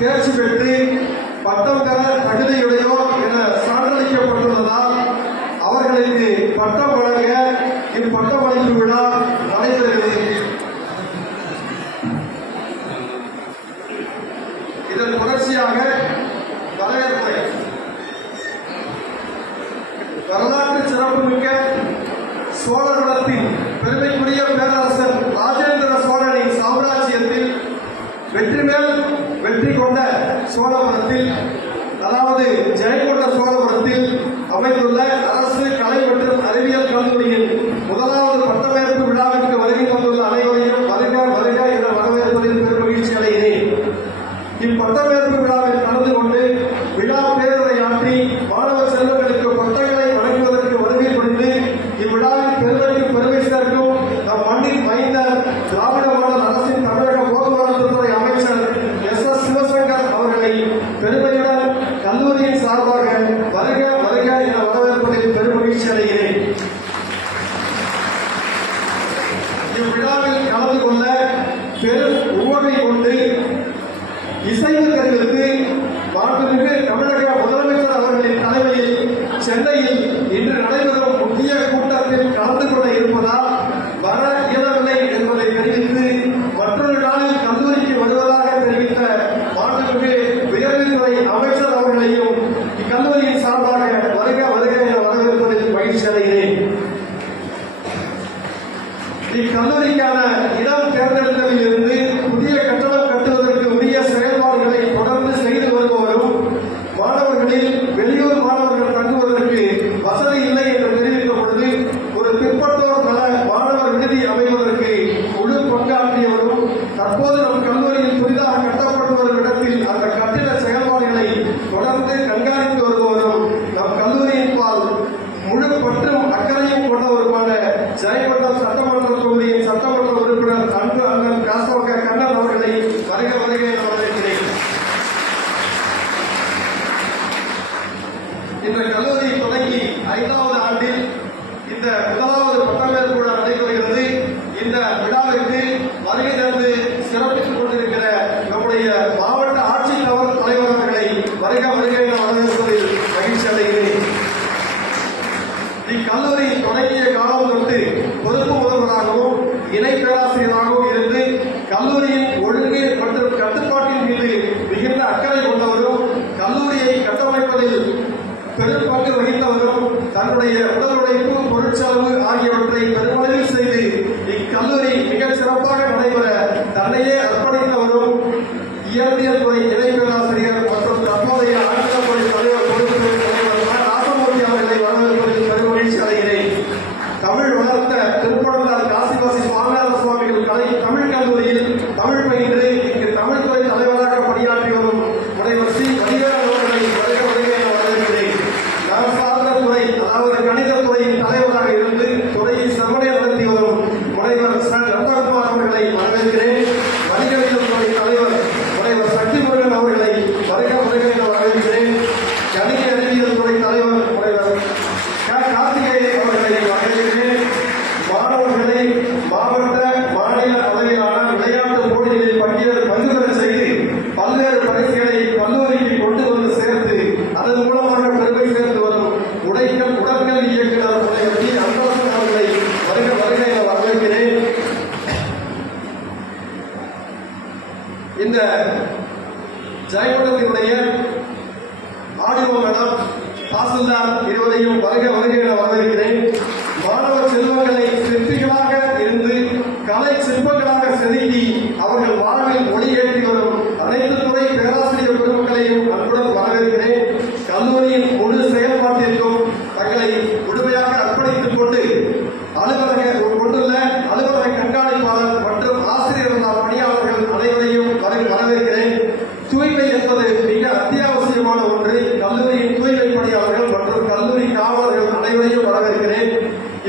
தேர்ச்சி பெற்று பட்டம் பெற தகுதியுடையோர் என சான்றளிக்கப்பட்டுள்ளதால் அவர்களுக்கு பட்டம் வழங்க இப்பட்டமளிப்பு விழா நடைபெறுகிறது. இதன் தொடர்ச்சியாக வரவேற்பை வரலாற்று சிறப்புமிக்க சோழகுலத்தின் பெருமைக்குரிய பேரரசர் ராஜேந்திர சோழனின் சாம்ராஜ்யத்தில் வெற்றி மேல் வெற்றி கொண்ட சோழபுரத்தில், அதாவது ஜெயங்கொண்ட சோழபுரத்தில் அமைந்துள்ள அரசு கலை மற்றும் அறிவியல் கல்லூரியின் முதலாவது பட்டமேற்பு விழாவிற்கு வருகை தந்துள்ள அனைவரையும் வருக வருக என வரவேற்பதில் பெரும் மகிழ்ச்சி அடைகிறேன். இப்பட்டமேற்பு விழாவில் கலந்து கொண்டு விழா பேருரையாற்றி மாணவ செல்வங்களுக்கு பட்டங்களை வழங்குவதற்கு வருகை புரிந்து இவ்விழாவில் பெருமைக்கு பெருமை சேர்க்கும் நம் மண்ணின் மைந்தர் திராவிட மாடல் அரசின் தமிழக போக்குவரத்து துறை அமைச்சர் எஸ் சிவசங்கர் அவர்களை பெருமையுடன் கல்லூரியின் சார்பாக வருக வருக என வரவேற்பதில் பெரும் மகிழ்ச்சி அடைகிறேன். இவ்விழாவில் கலந்து கொள்ள பெரும் உவகை கொண்டு இசைவு தெரிவித்து மாண்புமிகு தமிழக முதலமைச்சர் அவர்களின் தலைமையில் சென்னையில் இன்று நடைபெறும் முக்கிய கூட்டத்தில் கலந்து கொள்ள இருப்பதால் வர இயலவில்லை என்பதை தெரிவித்து மற்றொரு நாளில் கல்லூரிக்கு வருவதாக தெரிவித்த மாண்புமிகு உயர்கல்வித்துறை அமைச்சர் அவர்களையும் இக்கல்லூரியின் சார்பாக வருக வருக என வரவேற்பதில் மகிழ்ச்சி அடைகிறேன். இக்கல்லூரிக்கான இடம் தேர்ந்தெடுத்ததில் இருந்து புதிய கட்டடம் கட்டுவதற்கு உரிய செயல்பாடுகளை தொடர்ந்து செய்து வருபவரும் மாணவர்களில் வெளியூர் மாணவர்கள் தங்குவதற்கு வசதி இல்லை என்று தெரிவித்த பொழுது ஒரு பிற்பட்டோர் நல மாணவர் விடுதி அமைவதற்கு முழு பங்காற்றியவரும் தற்போது நம் கல்லூரியில் புதிதாக கட்டப்பட்டு வரும் இடத்தில் அந்த கட்டிட செயல்பாடுகளை தொடர்ந்து கண்காணித்து வருபவரும் நம் கல்லூரியின் பால் முழு பற்றும் அக்கறையும் கொண்டவருமான ஜெயங்கொண்டம் சட்டமன்ற தொகுதியின் சட்டமன்ற உறுப்பினர் அன்பு அண்ணன் காசவக தமிழ் வளர்த்த திருப்பனந்தார் காசிவாசி சுவாமிநாத சுவாமிகள் கலை தமிழ் கல்லூரியில் தமிழ் பயின்று இங்கு தமிழ்துறை தலைவராக பணியாற்றி வரும் முனைவர் சி வடிவேலன் அவர்களை வருக வருக என வரவேற்கிறேன். நான் சார்ந்த துறை, அதாவது கணித துறையின் தலைவராக இருந்து துறையை செம்மனை நடத்தி வரும் முனைவர் ச ரத்னகுமார் அவர்களை வரவேற்கிறேன். வணிகவியல் துறை தலைவர் முனைவர் சக்தி முருகன் அவர்களை வருக வருக என வரவேற்கிறேன். கணினி அறிவியல் துறை தலைவர் முனைவர் கார்த்திகேயன் அவர்களை வரவேற்கிறேன். மாணவர்களை மாவட்ட மாநில அளவிலான விளையாட்டுப் போட்டிகளில் பங்கு பெற செய்து பல்வேறு பரிசுகளை கல்லூரிக்கு கொண்டு வந்து சேர்த்து அதன் மூலமாக பெருமை சேர்த்து வரும் உடற்கல்வி இயக்குநர் முனைவர் டி அன்பரசன் அவர்களை வருக வருக என வரவேற்கிறேன். இந்த ஜெயங்கொண்டத்தினுடைய ஆடியோ மேடம் தாசில்தார் இருவரையும் வருக வருக என வரவேற்கிறேன். மாணவ செல்வங்களை சிற்பிகளாக இருந்து கலை சிற்பங்களாக செதுக்கி அவர்கள் வாழ்வில் ஒளியேற்றி வரும் அனைத்து துறை பேராசிரியர் பெருமக்களையும் அன்புடன் வரவேற்கிறேன். கல்லூரியின் முழு செயல்பாட்டிற்கும் தங்களை முழுமையாக அர்ப்பணித்துக் கொண்டு கொண்டுள்ள அலுவலக கண்காணிப்பாளர் மற்றும் ஆசிரியர் பணியாளர்கள் அனைவரையும் வரவேற்கிறேன். தூய்மை என்பது மிக அத்தியாவசியமான ஒன்று. கல்லூரியின் தூய்மை பணியாளர்கள் மற்றும் கல்லூரி காவலர்கள் அனைவரையும் வரவேற்கிறேன்.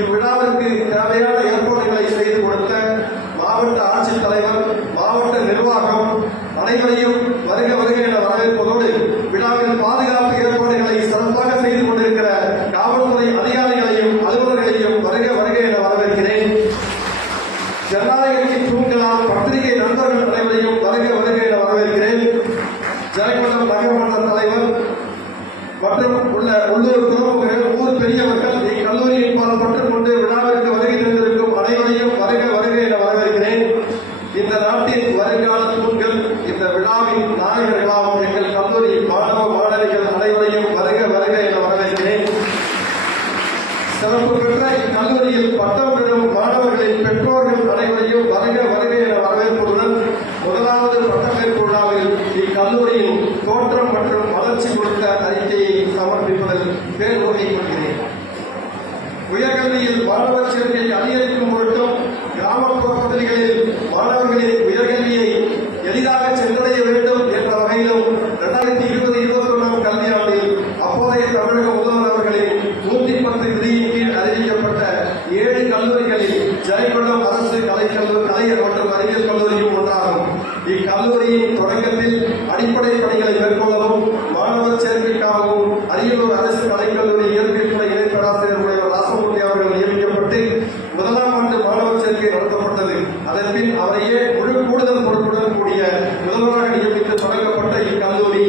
இவ்விழாவிற்கு தேவையான ஏற்பாடுகளை செய்து கொடுத்த மாவட்ட ஆட்சித்தலைவர், மாவட்ட நிர்வாகம் அனைவரையும் வருக வருக என வரவேற்பதோடு விழாவில் பாதுகாப்பு ஏற்பாடுகளை சிறப்பாக செய்து கொண்டிருக்கிற காவல்துறை அதிகாரிகளையும் அலுவலர்களையும் வருக வருக என வரவேற்கிறேன். ஜனநாயகத்தின் தூண்களால் பத்திரிகை நண்பர்கள் அனைவரையும் வருக வருக என வரவேற்கிறேன். ஜெயங்கொண்டம் நகரமன்ற தலைவர் மற்றும் உள்ளூர் பிரமுகர்கள், ஊர் பெரியவர்கள், இக்கல்லூரியின் பால் பற்றுக் கொண்டு விழாவிற்கு வருகை தந்திருக்கும் அனைவரையும் வருக வருக என வரவேற்கிறேன். இந்த நாட்டின் வருங்கால தூண்கள், இந்த விழாவின் நாயகர்களாகும் எங்கள் கல்லூரி மாணவ மாணவிகள் அனைவரையும் வருக வருக என வரவேற்கிறேன். சிறப்பு பெற்ற இக்கல்லூரியில் பட்டம் பெறும் மாணவர்களின் பெற்றோர்கள் அனைவரையும் வருக வருக என வரவேற்பதுடன் முதலாவது பட்டமேற்பு விழாவில் இக்கல்லூரியின் தோற்றம் மற்றும் வளர்ச்சி குறித்த அறிக்கையை சமர்ப்பிப்பதில் பேருவகை கொள்கிறேன். உயர்கல்வியில் மாணவர் சேர்க்கை அதிகரிக்கும் பொருட்டும் கிராமப்புற பகுதிகளில் மாணவர்களின் உயர்கல்வியை எளிதாக சென்றடைய வேண்டும் என்ற வகையிலும் 2020-21 கல்வியாண்டில் அப்போதைய தமிழக முதல்வர் அவர்களின் 110 விதியின் கீழ் அறிவிக்கப்பட்ட 7 கல்லூரிகளில் ஜெயங்கொண்டம் அரசு கலை மற்றும் அறிவியல் கல்லூரியும் ஒன்றாகும். இக்கல்லூரியின் தொடக்கத்தில் அடிப்படை பணிகளை மேற்கொள்ளவும் மாணவர் சேர்க்கைக்காகவும் அரியலூர் அரசு கலைக்கல்லூரி இயற்கை துறை இணை பேராசிரியர் முனைவர் ராசமூர்த்தி அவர்கள் நியமிக்கப்பட்டு 1ஆம் ஆண்டு மாணவர் சேர்க்கை நடத்தப்பட்டது. அதன் பின் அவரையே முழு கூடுதல் பொறுப்புடன் கூடிய முதல்வராக நியமித்து தொடங்கப்பட்ட இக்கல்லூரி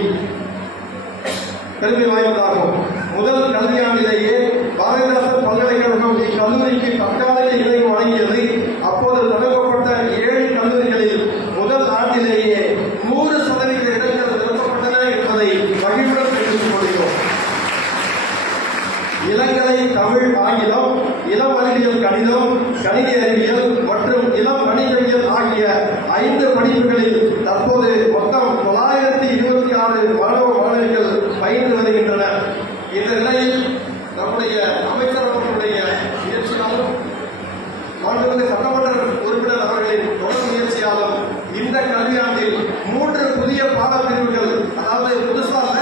பெருமை வாய்ந்ததாகும். முதல் கல்வியாண்டிலேயே பாரதிதாசன் பல்கலைக்கழகம் இக்கல்லூரிக்கு தற்காலிக இணைவு வழங்கியது. அப்போது தொடங்கப்பட்ட 7 கல்லூரிகளில் முதல் ஆண்டிலேயே 100% இடங்கள் நிரப்பப்பட்டன என்பதை மகிழ்வுடன் தெரிவித்துக் கொள்கிறோம். இளங்கலை தமிழ், ஆங்கிலம், இளம் அறிவியல் கணிதம், கணினி அறிவியல் மற்றும் இளம் வணிகவியல் ஆகிய 5 படிப்புகளில் தற்போது மொத்தம் 926 மாணவ மாணவிகள் பயின்று வருகின்றனர். இந்த நிலையில் நம்முடைய அமைச்சர் அவர்களுடைய முயற்சியாலும் மாண்புமிகு சட்டமன்ற உறுப்பினர் அவர்களின் தொடர் முயற்சியாலும் இந்த கல்வியாண்டில் 3 புதிய பாடப்பிரிவுகள், அதாவது புதுசாக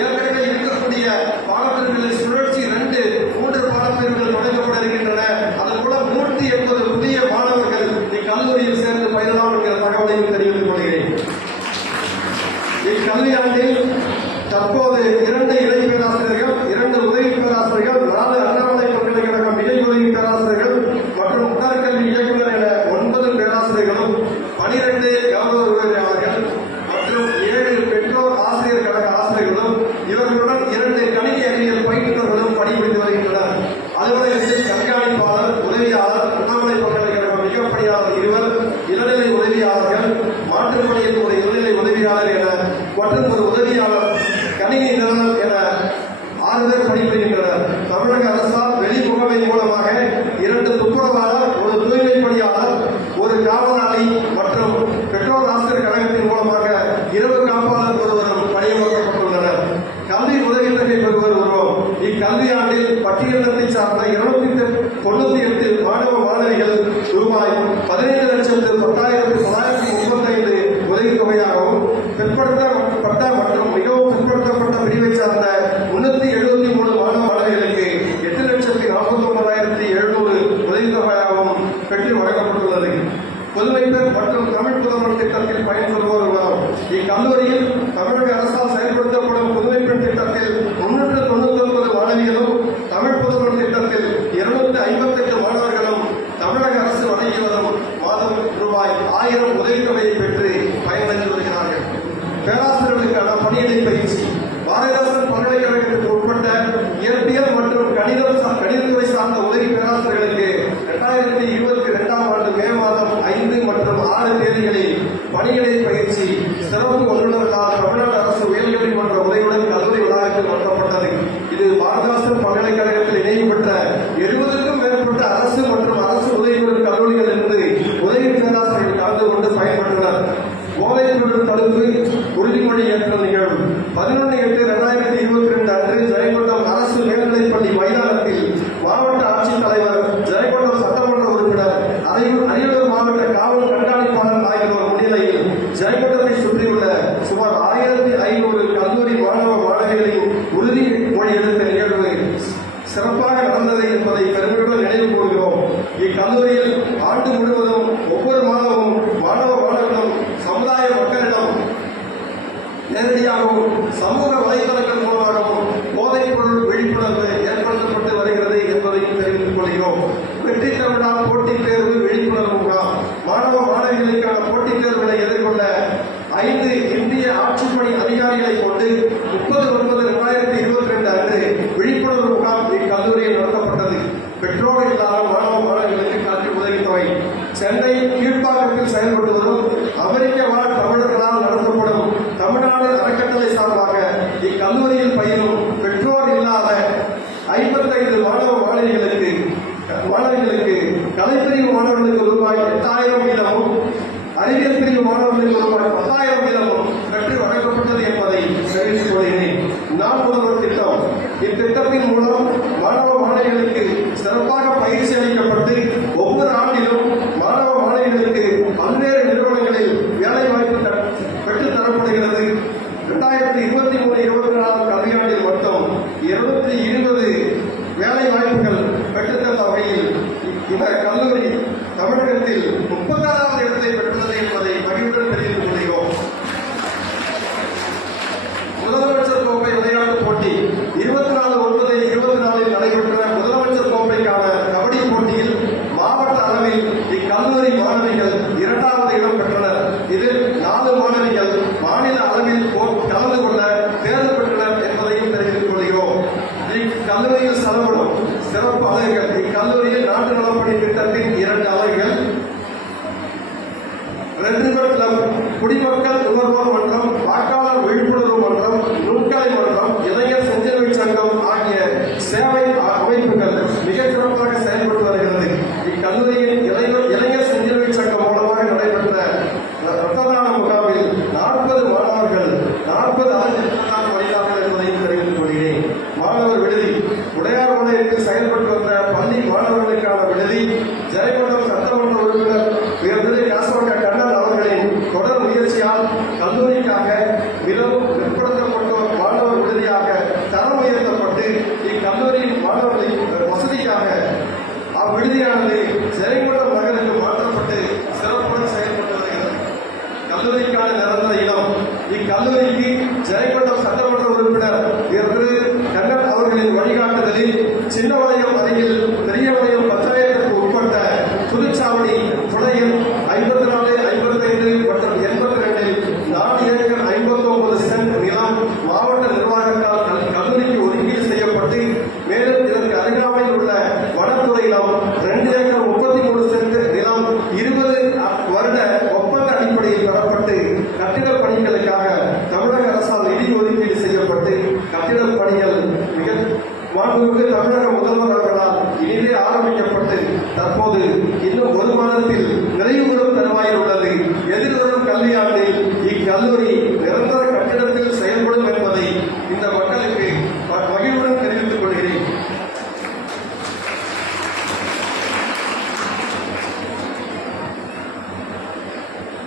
ஏற்கனவே இருக்கக்கூடிய பாடப்பிரிவுகளில் சுழற்சி 3 பாடப்பிரிவுகள் தொடங்கப்பட இருக்கின்றன. அதன் மூலம் 180 புதிய மாணவர்கள் இக்கல்லூரியில் சேர்ந்து பயிரலாம் என்கிற தகவலையும் தெரிவித்துக் கொள்கிறேன். இக்கல்வியாண்டில் தற்போது 2 இணை பேராசிரியர்கள், 2 உதவி பேராசிரியர்கள், 4 அண்ணாமலை பல்கலைக்கழகம் இணை உதவி பேராசிரியர்கள் மற்றும் உடற்கல்வி இயக்குநர் ரூபாய் 15,10,935 உதவித்தொகையாகவும், பிற்படுத்தப்பட்ட மற்றும் மிகவும் பிற்படுத்தப்பட்ட பிரிவை சார்ந்த 373 மாணவ மாணவிகளுக்கு 8,49,700 உதவித்தொகையாகவும் பெற்று வழங்கப்பட்டுள்ளது. புதுமைப்பெண் மற்றும் தமிழ் புதல்வர் திட்டத்தில் பயன்பெறுவோர் உலகம். இக்கல்லூரியில் தமிழக அரசால் செயல்படுத்தப்படும் புதுமைப்பெண் திட்டத்தில் 399 மாணவிகளும், தமிழ் புதல்வர் திட்டத்தில் 258 மாணவர்களும் தமிழக அரசு வழங்கி வரும் மாதம் ரூபாய் 1000 உதவித்தொகையை பெற்று பயனடைந்து வருகிறார்கள். பேராசிரியர்களுக்கான பணியிடை பயிற்சி. பாரதிதாசன் பல்கலைக்கழகத்திற்கு உட்பட்ட இயற்பியல் மற்றும் கணிதத்துறை சார்ந்த உதவி பேராசிரியர்களுக்கு 2022ஆம் ஆண்டு மே மாதம் 5 மற்றும் 6 தேதிகளில் பணியிடை பயிற்சி சிறப்பு வல்லுநர்களால் தமிழ்நாடு அரசு உயர்நீதிமன்ற உதவியுடன் கல்லூரி வளாகத்தில் நடத்தப்பட்டது. இது பாரதிதாசன் பல்கலைக்கழகத்தில் இணைவு பெற்ற 70க்கும் மேற்பட்ட அரசு மற்றும் அரசு உதவியுடன் கல்லூரிகள் இருந்து உதவி பேராசிரியர்கள் கலந்து கொண்டு பயன்பெற்றனர். போதைப் பொருள் தடுப்பு உறுதிமொழி ஏற்றல் நிகழ்வு 11/8/2022 அன்று ஜெயங்கொண்டம் அரசு மேல்நிலைப்பள்ளி மைதானத்தில் மாவட்ட ஆட்சித்தலைவர், ஜெயங்கொண்டம் சட்டமன்ற உறுப்பினர், அரியலூர் மாவட்ட காவல் கண்காணிப்பாளர் ஆகியோர் முன்னிலையில் ஜெயங்கொண்டத்தை சுற்றியுள்ள சுமார் 1500 கல்லூரி மாணவ மாணவிகளின் உறுதிமொழி எடுத்த நிகழ்வு சிறப்பாக நடந்தது என்பதை பெருமையுடன் நினைவு கூறுகிறோம். இக்கல்லூரியில் ஆண்டு முழுவதும் ஒவ்வொரு மாதமும் மாணவ மாணவர்களும் சமுதாய மக்களிடம் நேரடியாகவும் சமூக வலைதளங்கள் மூலமாகவும் போதைப் பொருள் விழிப்புணர்வு ஏற்படுத்தப்பட்டு வருகிறது என்பதையும் தெரிவித்துக் கொள்கிறோம். வெற்றி தமிழா போட்டித் தேர்வு விழிப்புணர்வு முகாம். மாணவ மாணவிகளுக்கான போட்டித் தேர்வுகளை எதிர்கொள்ள 5 இந்திய ஆட்சிப்பணி அதிகாரிகளை கொண்டு 30/9/2022 அன்று விழிப்புணர்வு முகாம் இக்கல்லூரியில் நடத்தப்பட்டது. பெற்றோர் இல்லாத மாணவ மாணவிகளுக்கு கல்வி உதவித்தொகை. சென்னை கீழ்ப்பாக்கத்தில் செயல்பட்டு வரும் அமெரிக்க வாழ் தமிழர்களால் நடத்தப்படும் தமிழ்நாடு அறக்கட்டளை சார்பாக இக்கல்லூரியில் பயிலும் பெற்றோர் இல்லாத 55 மாணவ மாணவிகளுக்கு கலைப்பிரிவு மாணவர்களுக்கு ரூபாய் 8,000 வீதமும், அறிவியல் பிரிவு மாணவர்களுக்கு ரூபாய் 10,000 வீதமும் பெற்று வழங்கப்பட்டது என்பதை தெரிவித்துக் கொள்கிறேன். நான் முதல்வர் திட்டம். இத்திட்டத்தின் மூலம் மாணவ மாணவிகளுக்கு சிறப்பாக பயிற்சி அளிக்கப்பட்டு ஒவ்வொரு ஆண்டிலும் மாணவ மாணவிகளுக்கு பல்வேறு நிறுவனங்களில் வேலை வாய்ப்பு பெற்றுத் தரப்படுகிறது. 2023-24 கல்வியாண்டில் மட்டும் 220 வேலை வாய்ப்புகள் பெற்றுத்தந்த வகையில் இந்த கல்லூரி தமிழகத்தில் 36வது இடத்தை பெற்றுள்ளது என்பதை மகிழ்வுடன் தெரிவித்துக் கொள்கிறோம். முதலமைச்சர் கோப்பை விளையாட்டுப் போட்டி 24/9/24 நடைபெற்ற முதலமைச்சர் கோப்பைக்கான கபடி போட்டியில் மாவட்ட அளவில் இக்கல்லூரி மாணவிகள் 2வது இடம் பெற்றனர். இதில் 4 மாணவிகள் மாநில அளவில் கலந்து கொள்ள தேர்வு பெற்றனர் என்பதையும் தெரிவித்துக் கொள்கிறோம். இக்கல்லூரியில் செலவிடும் சிறப்பு அலகுகள். இக்கல்லூரியில் நாட்டு நலப்பணி திட்டத்தின் 2 அலகுகள், ரெட்டிபர் கிளப், குடிமக்கள் நுகர்வோர் மன்றம், வாக்காளர் விழிப்புணர்வு மன்றம், நூற்கலை மன்றம், இளைஞர் செஞ்சிலுவை சங்கம் ஆகிய சேவை அமைப்புகள் மிகச் சிறப்பாக செயல்பட்டு வருகிறது. இக்கல்லூரியின் இளைஞர் செஞ்சிலுவை சங்கம் மூலமாக நடைபெற்ற ரத்த தான முகாமில் 40 மாணவர்கள் 40 ரத்ததானம் அளித்தார்கள் என்பதையும் தெரிவித்துக் கொள்கிறேன். மாணவர் விடுதி. உடையார்பாளையத்தில் செயல்பட்டு வந்த பள்ளி மாணவர்களுக்கான விடுதி ஜெயங்கொண்டம் சட்டமன்ற உறுப்பினர் உயர்திரு காசவங்க கண்ணன் அவர்களின் தொடர் முயற்சியால் கல்லூரிக்காக மிகவும் பிற்படுத்தப்பட்ட மாணவர் விடுதியாக தரம் உயர்த்தப்பட்டு இக்கல்லூரியின் மாணவர்களின் வசதிக்காக அவ்விடுதியானது ஜெயங்கொண்டம் நகருக்கு மாற்றப்பட்டு சிறப்புடன் செயல்பட்டு வருகிறது. கல்லூரிக்கான நிரந்தர இடம். இக்கல்லூரிக்கு ஜெயங்கொண்டம் சட்டமன்ற உறுப்பினர் திரு கண்ணன் அவர்களின் வழிகாட்டுதலில் சின்னவளையம் அருகில் பெரியவளையம் பஞ்சாயத்திற்கு உட்பட்ட புதுச்சாவடி துணையில் 54, 55 மற்றும் 82 4 ஏக்கர் 59 சென்ட் நிலம் மாவட்ட நிர்வாகத்தால் கல்லூரிக்கு ஒதுக்கீடு செய்யப்பட்டு, மேலும் இதற்கு அருகாமையில் உள்ள வனத்துறையிடம் 2 ஏக்கர் 33 சென்ட் நிலம் 20 வருட ஒப்பந்த அடிப்படையில் பெறப்பட்டு கட்டிடப் பணிகளுக்காக தமிழக அரசால் நிதி ஒதுக்கீடு செய்யப்பட்டு கட்டிடப் பணிகள் மிக மாண்புமிகு தமிழக முதல்வர் அவர்களால் இனிதே ஆரம்பிக்கப்பட்டு தற்போது இன்னும் 1 மாதத்தில் நிறைவு பெறும் தருவாயில் உள்ளது. எதிர்வரும் கல்வியாண்டில் இக்கல்லூரி நிரந்தர கட்டிடத்தில் செயல்படும் என்பதை இந்த மக்களுக்கு மகிழ்வுடன் தெரிவித்துக் கொள்கிறேன்.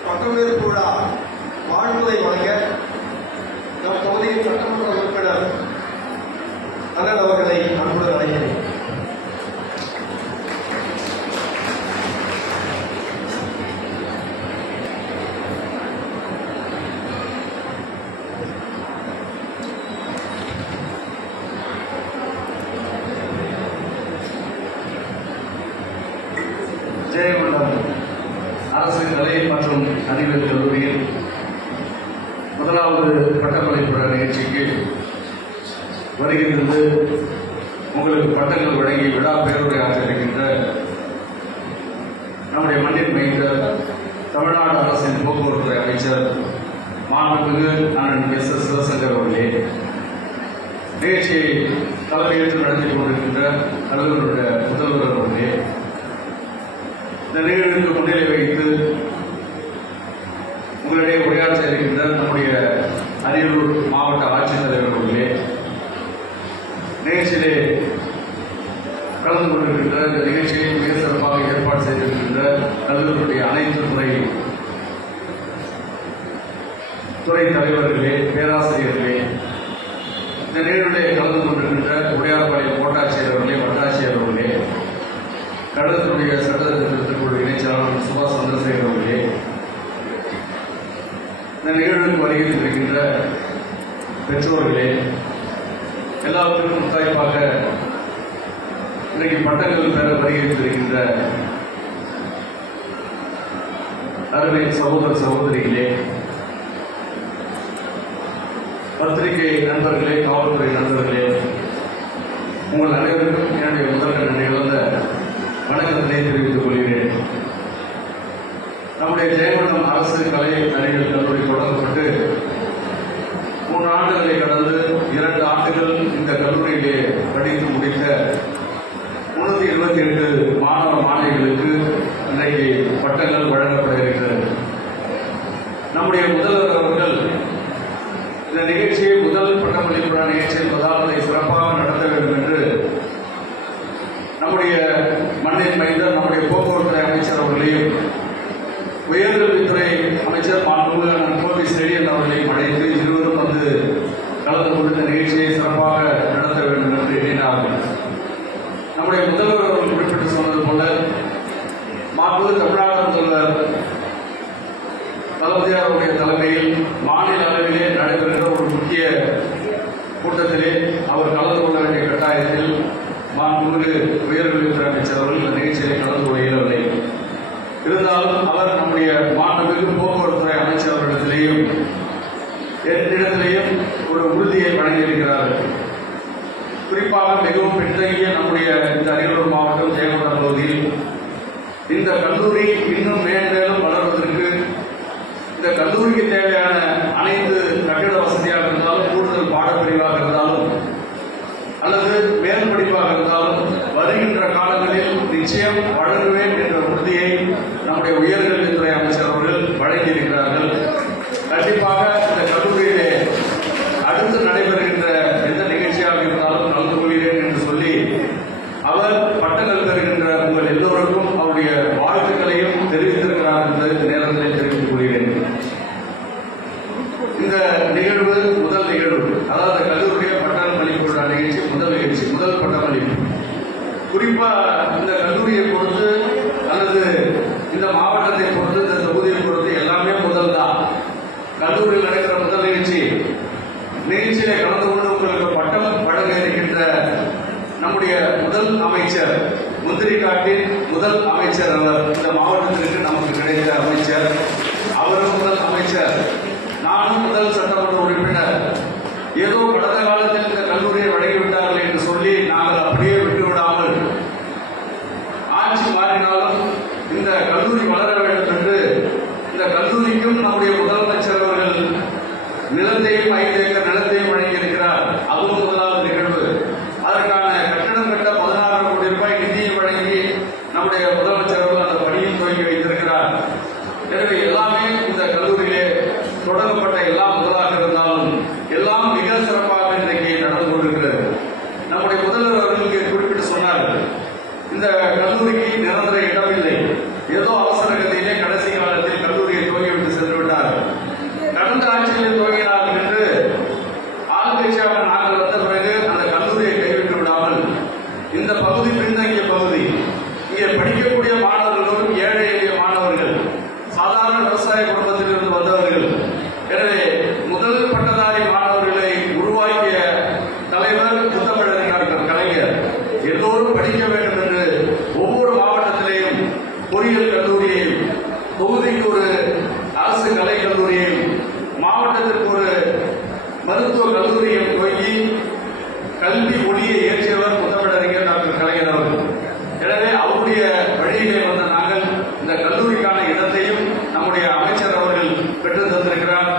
பட்டமளிப்பு விழா வாழ்த்துதை வழங்க நம் தொகுதியின் சட்டமன்ற உறுப்பினர் அண்ணன் அவர்களை அன்புடன் அழைக்கிறேன். ஜெயங்கொண்டம் அரசு கலை மற்றும் அறிவியல் கல்லூரியில் முதலாவது பட்டமளிப்பு நிகழ்ச்சிக்கு வருகிறது. உங்களுக்கு பட்டங்கள் வழங்கி விழா பேருரை ஆற்றிருக்கின்ற நம்முடைய மண்ணின் மைந்தர் தமிழ்நாடு அரசின் போக்குவரத்து அமைச்சர் மாண்புமிகு அண்ணன் எஸ். சிவசங்கர் அவர்களே, நிகழ்ச்சியை தலைமையேற்று நடத்தி கொண்டிருக்கின்ற கல்லூரியுடைய முதல்வர் அவர்களே, இந்த நிகழ்வுக்கு முன்னிலை வைத்து உங்களிடையே உரையாற்ற இருக்கின்ற நம்முடைய அரியலூர் மாவட்ட ஆட்சித்தலைவர் அவர்களே, நிகழ்ச்சியிலே கலந்து கொண்டிருக்கின்ற இந்த நிகழ்ச்சியை மிக சிறப்பாக ஏற்பாடு செய்திருக்கின்ற கல்லூரியுடைய அனைத்து துறை தலைவர்களே, பேராசிரியர்களே, இந்த நிகழ்விலே கலந்து கொண்டிருக்கின்ற உடையார்பாளையம் கோட்டாட்சியர் அவர்களே, வட்டாட்சியர் அவர்களே, கழகத்தினுடைய சட்டத்திட்டத்திற்குரிய இணைச்சாளர் சுபாஷ் சந்திரசேகர் அவர்களே, இந்த நிகழ்வுக்கு வருகையில் இருக்கின்ற பெற்றோர்களே, எல்லாவற்றிற்கும் முத்தாய்ப்பாக இன்றைக்கு பட்டங்கள் பெற வருகையில் இருக்கின்ற அருமை சகோதர சகோதரிகளே, பத்திரிகை நண்பர்களே, காவல்துறை நண்பர்களே, உங்கள் அனைவருக்கும் என்னுடைய முதல் நன்றி கலந்த வணக்கத்தினை தெரிவித்துக் கொள்கிறேன். நம்முடைய ஜெயங்கொண்டம் அரசு கலை அறிவியல் கல்லூரி தொடங்கப்பட்டு 3 ஆண்டுகளை கடந்து 2 ஆண்டுகள் இந்த கல்லூரியிலே படித்து முடித்த 328 மாணவ மாணவிகளுக்கு இன்றைக்கு பட்டங்கள் வழங்கப்பட இருக்கிறது. நம்முடைய முதல்வர் அவர்கள் இந்த நிகழ்ச்சியை முதல் பட்டமளிப்பு நிகழ்ச்சி என்பதால் அதை சிறப்பாக நடத்த வேண்டும் என்று நம்முடைய மண்ணின் மைந்தர் நம்முடைய போக்குவரத்து அமைச்சர் அவர்களையும் உயர்கல்வித்துறை அமைச்சர் மாண்புமிகு கோபி செழியன் அவர்களையும் அழைத்து இருவரும் வந்து கலந்து கொண்டு இந்த நிகழ்ச்சியை சிறப்பாக நடத்த வேண்டும் என்று எண்ணினார்கள். நம்முடைய முதல்வர் அவர்கள் குறிப்பிட்டு சொன்னது போல மாண்புமிகு தமிழ்நாடு முதல்வர் தளபதியார் அவருடைய தலைமையில் மாநில அளவிலே நடைபெறுகிற ஒரு முக்கிய கூட்டத்திலே அவர் கலந்து கொள்ள வேண்டிய கட்டாயத்தில் மாண்புமிகு உயர்கல்வித்துறை அமைச்சர் அவர்கள் இந்த நிகழ்ச்சியை கலந்து கொள்ள இயலவில்லை. இருந்தாலும் அவர் நம்முடைய மாண்புமிகு போக்குவரத்துறை அமைச்சர் அவர்களிடத்திலேயும் என்னிடத்திலேயும் ஒரு உறுதியை வழங்கியிருக்கிறார்கள். குறிப்பாக மிகவும் பின்தங்கிய நம்முடைய இந்த அரியலூர் மாவட்டம் ஜெயங்கொண்டம் பகுதியில் இந்த கல்லூரி இன்னும் மேலும் வளர்வதற்கு இந்த கல்லூரிக்கு தேவையான அனைத்து கட்டிட வசதியாக இருந்தாலும், கூடுதல் பாடப்பிரிவாக இருந்தாலும் அல்லது மேல் படிப்பாக இருந்தாலும் வருகின்ற காலங்களில் நிச்சயம் வழங்குவேன் என்ற உறுதியை நம்முடைய உயர்கல்வித்துறை அமைச்சர் அவர்கள் வழங்கியிருக்கிறார்கள். கண்டிப்பாக இந்த கல்லூரியிலே அடுத்து நடைபெறுகின்ற எந்த நிகழ்ச்சியாக இருந்தாலும் கலந்து கொள்கிறேன் என்று சொல்லி அவர் பட்டங்கள் பெறுகின்ற உங்கள் எல்லோருக்கும் அவருடைய வாழ்த்துக்களையும் தெரிவித்திருக்கிறார் என்று நேரத்தில் தெரிவித்துக் கொள்கிறேன். இந்த நிகழ்வு முதல் நிகழ்வு, அதாவது கல்லூரிய பட்டமளிப்பு விழா நிகழ்ச்சி முதல் நிகழ்ச்சி, முதல் பட்டமளிப்பு. குறிப்பா இந்த கல்லூரியை பொறுத்து அல்லது இந்த மாவட்டத்தை பொறுத்து, இந்த தொகுதியை பொறுத்து எல்லாமே முதல் தான். கல்லூரியில் நடக்கிற முதல் நிகழ்ச்சியிலே கலந்து கொண்டு உங்களுக்கு பட்டம் வழங்க இருக்கின்ற நம்முடைய முதல் அமைச்சர், முந்திரி காட்டின் முதல் அமைச்சர் அவர். இந்த மாவட்டத்திற்கு நமக்கு கிடைத்த அமைச்சர், அவரும் முதல் அமைச்சர், நானும் முதல் சட்டமன்ற உறுப்பினர். ஏதோ கடந்த காலத்தில் இந்த கல்லூரியை வழங்கிவிட்டார்கள் என்று சொல்லி நாங்கள் அப்படியே விட்டுவிடாமல் ஆட்சி மாறினாலும் இந்த கல்லூரி வளர வேண்டும் என்று இந்த கல்லூரிக்கும் நம்முடைய முதலமைச்சர் அவர்கள் நிலத்தையும் 5 ஏக்கர் நிலத்தையும் வழங்கியிருக்கிறார். அதுவும் முதலாவது நிகழ்வு. அதற்கான கட்டடம் கட்ட 16 கோடி ரூபாய் நிதியை வழங்கி நம்முடைய முதலமைச்சர் அவர்கள் அந்த பணியை துவங்கி வைத்திருக்கிறார். எனவே எல்லாமே இந்த கல்லூரியிலே தொடங்கப்பட்ட எல்லாம் முதலாக இருந்தாலும் எல்லாம் மிக சிறப்பாக இன்றைக்கு நடந்து கொண்டிருக்கிறது. நம்முடைய முதல்வர் அவர்களுக்கு குறிப்பிட்டு சொன்னார்கள், இந்த கல்லூரிக்கு நிரந்தர இடமில்லை, ஏதோ அவசர கதையிலே கடைசி காலத்தில் கல்லூரியை துவங்கி கல்லூரியையும் மாவட்டத்திற்கு ஒரு மருத்துவ கல்லூரியும் துவங்கி கல்வி ஒளியை ஏற்றியவர் முத்தமிழறிஞர் டாக்டர் கலைஞர் அவர்கள். எனவே அவருடைய வழியிலே வந்த நாங்கள் இந்த கல்லூரிக்கான இடத்தையும் நம்முடைய அமைச்சர் அவர்கள் பெற்று தந்திருக்கிறார்.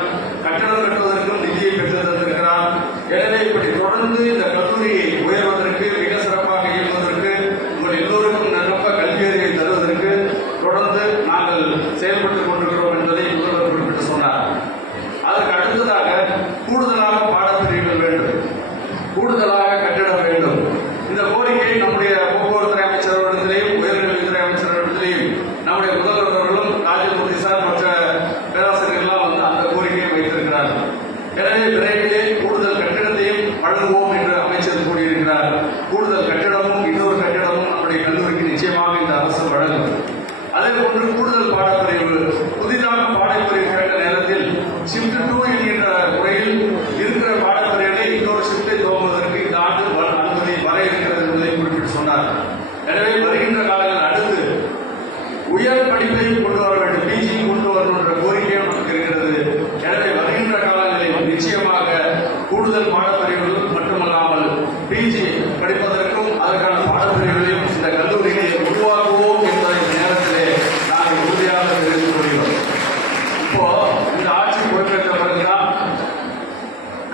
கட்டடம் கட்டுவதற்கும் நிதியை பெற்று தந்திருக்கிறார். எனவே இப்படி தொடர்ந்து இந்த கல்லூரி உயர்வதற்கு, மிக சிறப்பாக இயங்குவதற்கு, உங்கள் எல்லோருக்கும் நிரம்ப கல்வி அறிவை தருவதற்கு தொடர்ந்து நாங்கள் செயல்பட்டுக் கொண்டிருக்கிறோம் என்பதை முதல்வர் குறிப்பிட்டு சொன்னார். அதற்கு அடுத்ததாக கூடுதலாக பாடப்பிரிவுகள் வேண்டும், கூடுதலாக கட்டிடம் வேண்டும். இந்த கோரிக்கை நம்முடைய போக்குவரத்துறை அமைச்சர்களிடத்திலேயும் உயர்கல்வித்துறை அமைச்சர்களிடத்திலேயும் நம்முடைய முதல்வர் அவர்களும் ராஜமூர்த்தி சார் மற்ற பேராசிரியர்கள்லாம் வந்து அந்த கோரிக்கையை வைத்திருக்கிறார்கள். எனவே விரைவிலே கூடுதல் கட்டிடத்தையும் வழங்குவோம் என்று அமைச்சர் கூறியிருக்கிறார். கூடுதல் கட்டிடமும் இன்னொரு கட்டிடமும் நம்முடைய கல்லூரிக்கு நிச்சயமாக இந்த அரசு வழங்கும். அதே போன்று கூடுதல் பாடப்பிரிவு, புதிதாக பாடப்பிரிவு கேட்ட நேரத்தில் ஷிப்ட் 2 என்கின்ற முறையில் இருக்கிற பாடப்பிரிவுகளை இன்னொரு ஷிப்டை துவங்குவதற்கு இந்த ஆண்டு அனுமதி வர இருக்கிறது என்பதை குறிப்பிட்டு சொன்னார். எனவே வருகின்ற காலங்கள் அடுத்து உயர் படிப்பை கொண்டு வர வேண்டும், பிஜி கொண்டு வரணும் என்ற கோரிக்கையும் நமக்கு இருக்கிறது. எனவே வருகின்ற காலங்களில் நிச்சயமாக கூடுதல் பாடப்பிரிவுகள் மட்டுமல்லாமல் பிஜி படிப்பதற்கும் அதற்கான பாடப்பிரிவுகளையும் இந்த கல்லூரியை உருவாக்குவோம் என்பதை இந்த நேரத்திலே நாங்கள் உறுதியாக தெரிவித்துக் கொள்கிறோம். இப்போ இந்த ஆட்சி பொறுப்பேற்ற பிறகுதான்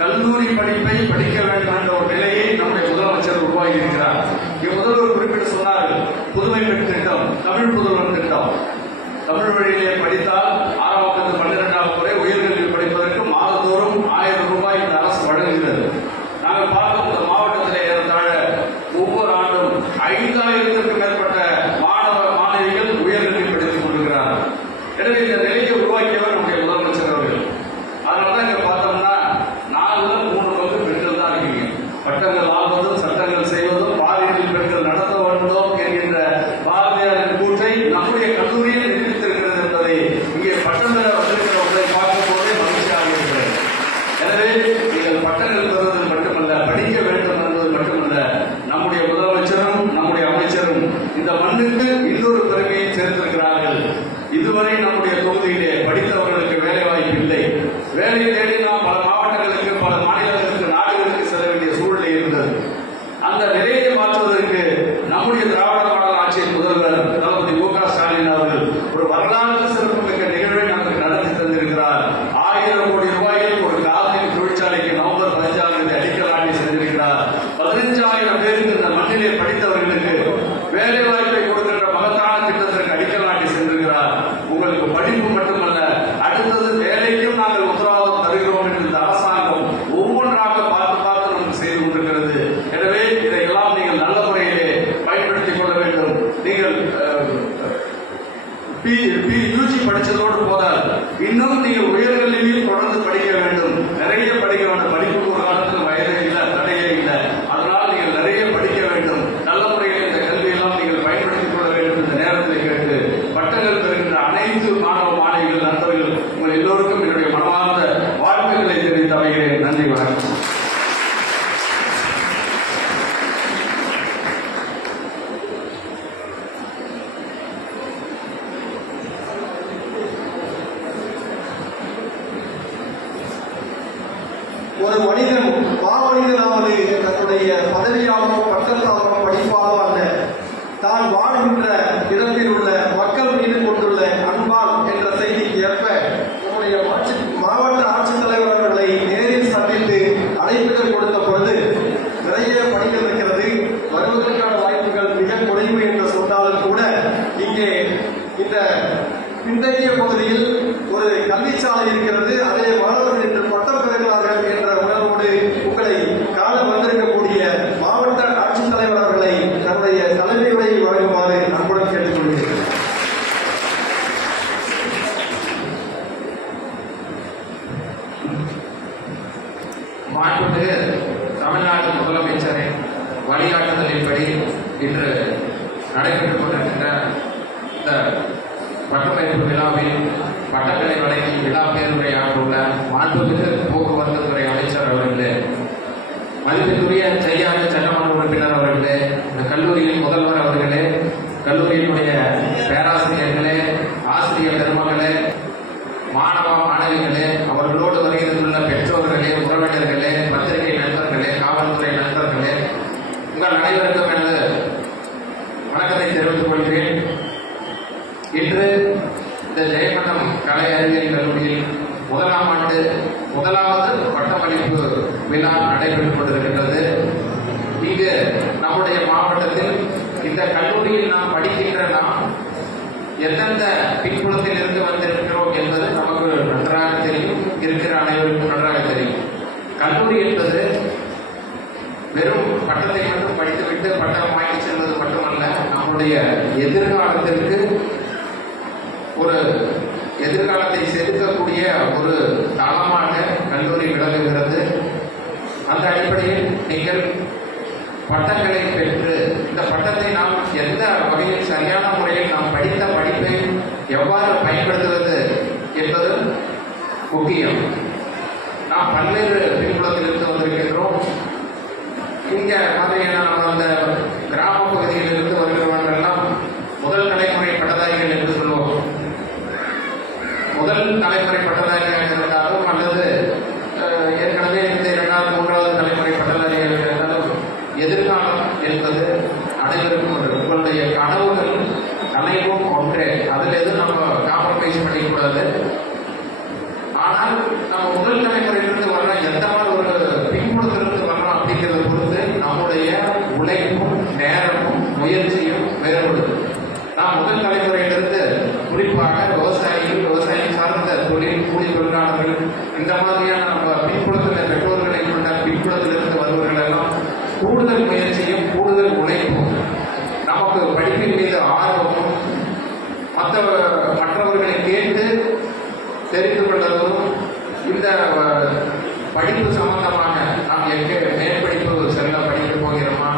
கல்லூரி படிப்பை படிக்க வேண்டும் என்ற ஒரு நிலையை நம்முடைய முதலமைச்சர் உருவாகி இருக்கிறார். முதல்வர் குறிப்பிட்டு சொன்னார்கள், புதுமை பெண் திட்டம், தமிழ் புதல்வன் திட்டம். தமிழ் வழியிலே படித்தால் 6ஆம் முதல் 12ஆம் வரை உயர்கல்வி படிப்பதற்கு மாதந்தோறும் 1000 ரூபாய் இந்த அரசு வழங்குகிறது. நாங்கள் பார்க்கும் இந்த மாவட்டத்திலே ஏறத்தாழ ஒவ்வொரு ஆண்டும் 5000த்திற்கும் மேற்பட்ட மாணவிகள் உயர்கல்வி படித்துக் கொண்டிருக்கிறார்கள். எனவே இந்த நிலையை உருவாக்கியவர் நம்முடைய முதலமைச்சர் அவர்கள். அதனாலதான் இங்க பார்த்தோம்னா 4 பங்கு பெண்கள் தான் இருக்கீங்க. பட்டங்கள் ஆள்வதும் சட்டங்கள் செய்வதும் பாலியலில் பெண்கள் நடத்த வேண்டும் என்கின்ற பாரதியாரின் கூற்றை நம்முடைய கல்லூரியில் நிரூபித்திருக்கிறது என்பதை இங்கே பட்டம் பெற வந்திருக்கிறவர்களை பார்க்கும் போதே மகிழ்ச்சியாக இருக்கிறது. எனவே நீங்கள் பட்டங்கள் பெறுவது மட்டுமல்ல, படிக்க வேண்டும் என்பது மட்டுமல்ல, நம்முடைய முதலமைச்சரும் நம்முடைய அமைச்சரும் இந்த மண்ணுக்கு இன்னொரு பெருமையை சேர்த்திருக்கிறார்கள். இதுவரை நம்முடைய தொகுதியிலே படித்தவர்களுக்கு வேலை வாய்ப்பு இல்லை. வேலை தேடி நாம் பல மாவட்டங்களுக்கு, பல மாநிலங்களுக்கு, நாடுகளுக்கு செல்ல வேண்டிய சூழ்நிலை இருந்தது. அந்த நிலையை மாற்றுவதற்கு நம்முடைய திராவிட மாடல் ஆட்சியின் முதல்வர் தளபதி மு.க. ஸ்டாலின் அவர்கள் ஒரு வரலாற்று சிறப்புமிக்க நிகழ்வை நமக்கு நடத்தி தந்திருக்கிறார். 1000 கோடி ரூபாயில் ஒரு காலனி தொழிற்சாலைக்கு நவம்பர் 15ஆம் தேதி அடிக்கல் நாட்டி சென்றிருக்கிறார். 15000 பேருக்கு இந்த மண்ணிலே படித்தவர்களுக்கு வேலை வாய்ப்பை கொடுக்கின்ற மகத்தான திட்டத்திற்கு அடிக்கல் நாட்டி சென்றிருக்கிறார். உங்களுக்கு படிப்பு மட்டுமல்ல, அடுத்தது வேலைக்கும் நாங்கள் உத்தரவாதம் தருகிறோம் என்று இந்த அரசாங்கம் ஒவ்வொன்றாக பார்த்து பார்த்து நமக்கு செய்து கொண்டிருக்கிறது. எனவே இதையெல்லாம் நீங்கள் நல்ல முறையிலே பயன்படுத்திக் கொள்ள வேண்டும். நீங்கள் யூஜி படித்ததோடு போதால் இன்னும் நீங்கள் உயர்கல்வியில் தொடர்ந்து படிக்க வேண்டும். நிறைய படிக்க வேண்டும். படிப்புக்கு ஒரு காலத்தில் வயதே இல்லை, தடையே இல்லை. அதனால் நீங்கள் நிறைய படிக்க வேண்டும். நல்ல முறையில் இந்த கல்வியெல்லாம் நீங்கள் பயன்படுத்திக் கொள்ள வேண்டும் இந்த நேரத்தில் கேட்டு பட்டங்கள் பெறுகின்ற அனைத்து மாணவ மாணவிகள் நண்பர்கள் உங்கள் எல்லோருக்கும் என்னுடைய மனமார்ந்த வாழ்த்துக்களை தெரிவித்து அமைகிறேன். நன்றி, வணக்கம். ஒரு மனிதன் மாமனிதனாவது தன்னுடைய பதவியாலோ பட்டத்தாலோ படிப்பாலோ அல்ல, தான் வாழ்கின்ற இடத்தில் உள்ள மக்கள் மீது கொண்டுள்ள அன்பால் என்ற செய்திக்கு ஏற்ப நம்முடைய மாவட்ட ஆட்சித்தலைவர் அவர்களை நேரில் சந்தித்து அழைப்புகள் கொடுத்த பொழுது நிறைய பணிகள் இருக்கிறது, வருவதற்கான வாய்ப்புகள் மிக குறைவு என்று சொன்னாலும் கூட இங்கே இந்த பின்தங்கிய பகுதியில் ஒரு கல்விச்சாலை இருக்கிறது, அதே மாணவர்கள் என்று பட்டம் பெறுகிறார்கள் என்ற உணர்வோடு உங்களை காண வந்திருக்கக்கூடிய மாவட்ட ஆட்சித்தலைவர் அவர்களை நம்முடைய தலைமையுரை வழங்குமாறு அன்புடன் கேட்டுக்கொள்கிறேன். மாண்புமிகு தமிழ்நாடு முதலமைச்சரின் வழிகாட்டுதலின்படி இன்று நடைபெற்றுக் கொண்டிருக்கின்ற இந்த பட்டமளிப்பு விழாவில் பட்டங்களை வழங்கி விழா பேருரையாற்றுள்ள மாண்புமிகு போக்குவரத்து துறை அமைச்சர் அவர்களே, மதிப்பிற்குரிய செய்யாறு சட்டமன்ற உறுப்பினர் அவர்களே, இந்த கல்லூரியின் முதல்வர் அவர்களே, கல்லூரியினுடைய பேராசிரியர்களே, ஆசிரியர் பெருமக்களே, மாணவ மாணவி கலை அறிவியல் கல்லூரியில் முதலாம் ஆண்டு முதலாவது பட்டமளிப்பு விழா நடைபெற்றுக் கொண்டிருக்கின்றது. இங்கு நம்முடைய மாவட்டத்தில் இந்த கல்லூரியில் நாம் படிக்கின்ற நாம் எந்தெந்த பின்புலத்தில் இருந்து வந்திருக்கிறோம் என்பது நமக்கு நன்றாக தெரியும், இருக்கிற அனைவருக்கும் நன்றாக தெரியும். கல்லூரி என்பது வெறும் பட்டத்தை மட்டும் படித்துவிட்டு பட்டம் வாங்கி செல்வது மட்டுமல்ல, நம்முடைய எதிர்காலத்திற்கு ஒரு எதிர்காலத்தை செதுக்கக்கூடிய ஒரு தளமாக கல்லூரி விளங்குகிறது. அந்த அடிப்படையில் நீங்கள் பட்டங்களை பெற்று இந்த பட்டத்தை நாம் எந்த வகையில் சரியான முறையில் நாம் படித்த படிப்பை எவ்வாறு பயன்படுத்துவது என்பது முக்கியம். நாம் பல்வேறு பின்புலத்திலிருந்து வந்திருக்கின்றோம். இங்கே மாதிரியான நம்ம அந்த கிராம பகுதியிலிருந்து வருகிறவர்களெல்லாம் முதல் தலைமுறை பட்டதாரிகள் என்று சொல்லுவோம். முதல் தலைமுறை பட்டதாரியாக இருந்தாலும் அல்லது ஏற்கனவே இந்த 2வது 3வது தலைமுறை பட்டதாரியாக இருந்தாலும் எதிர்காலம் என்பது அனைவருக்கும் உங்களுடைய கனவுகள் அனைவரும் ஒன்றே. அதில் எதுவும் நம்ம காம்ப்ரமைஸ் பண்ணிக்கூடாது. ஆனால் நம்ம முதல் தலைமுறையிலிருந்து வர்றோம், எந்த மாதிரி ஒரு பின்புலத்திலிருந்து வர்றோம் அப்படிங்கிறத பொறுத்து நம்முடைய உழைப்பும் நேரமும் முயற்சியும் வேறுபடுது. நாம் முதல் தலைமுறையிலிருந்து குறிப்பாக விவசாயிகள், விவசாயம் சார்ந்த தொழில், கூலி தொழிலாளர்கள், இந்த மாதிரியான நம்ம பின்புலத்தில் பெற்றோர்களை கொண்ட பின்புலத்திலிருந்து வருவர்கள் எல்லாம் கூடுதல் முயற்சியும் கூடுதல் உழைப்பும், நமக்கு படிப்பின் மீது ஆர்வமும், மற்றவர்களை கேட்டு தெரிந்து கொள்வதும், இந்த படிப்பு சம்பந்தமாக நாம் எங்கே மேற்படிப்பு செல்ல படிக்க போகிறோமா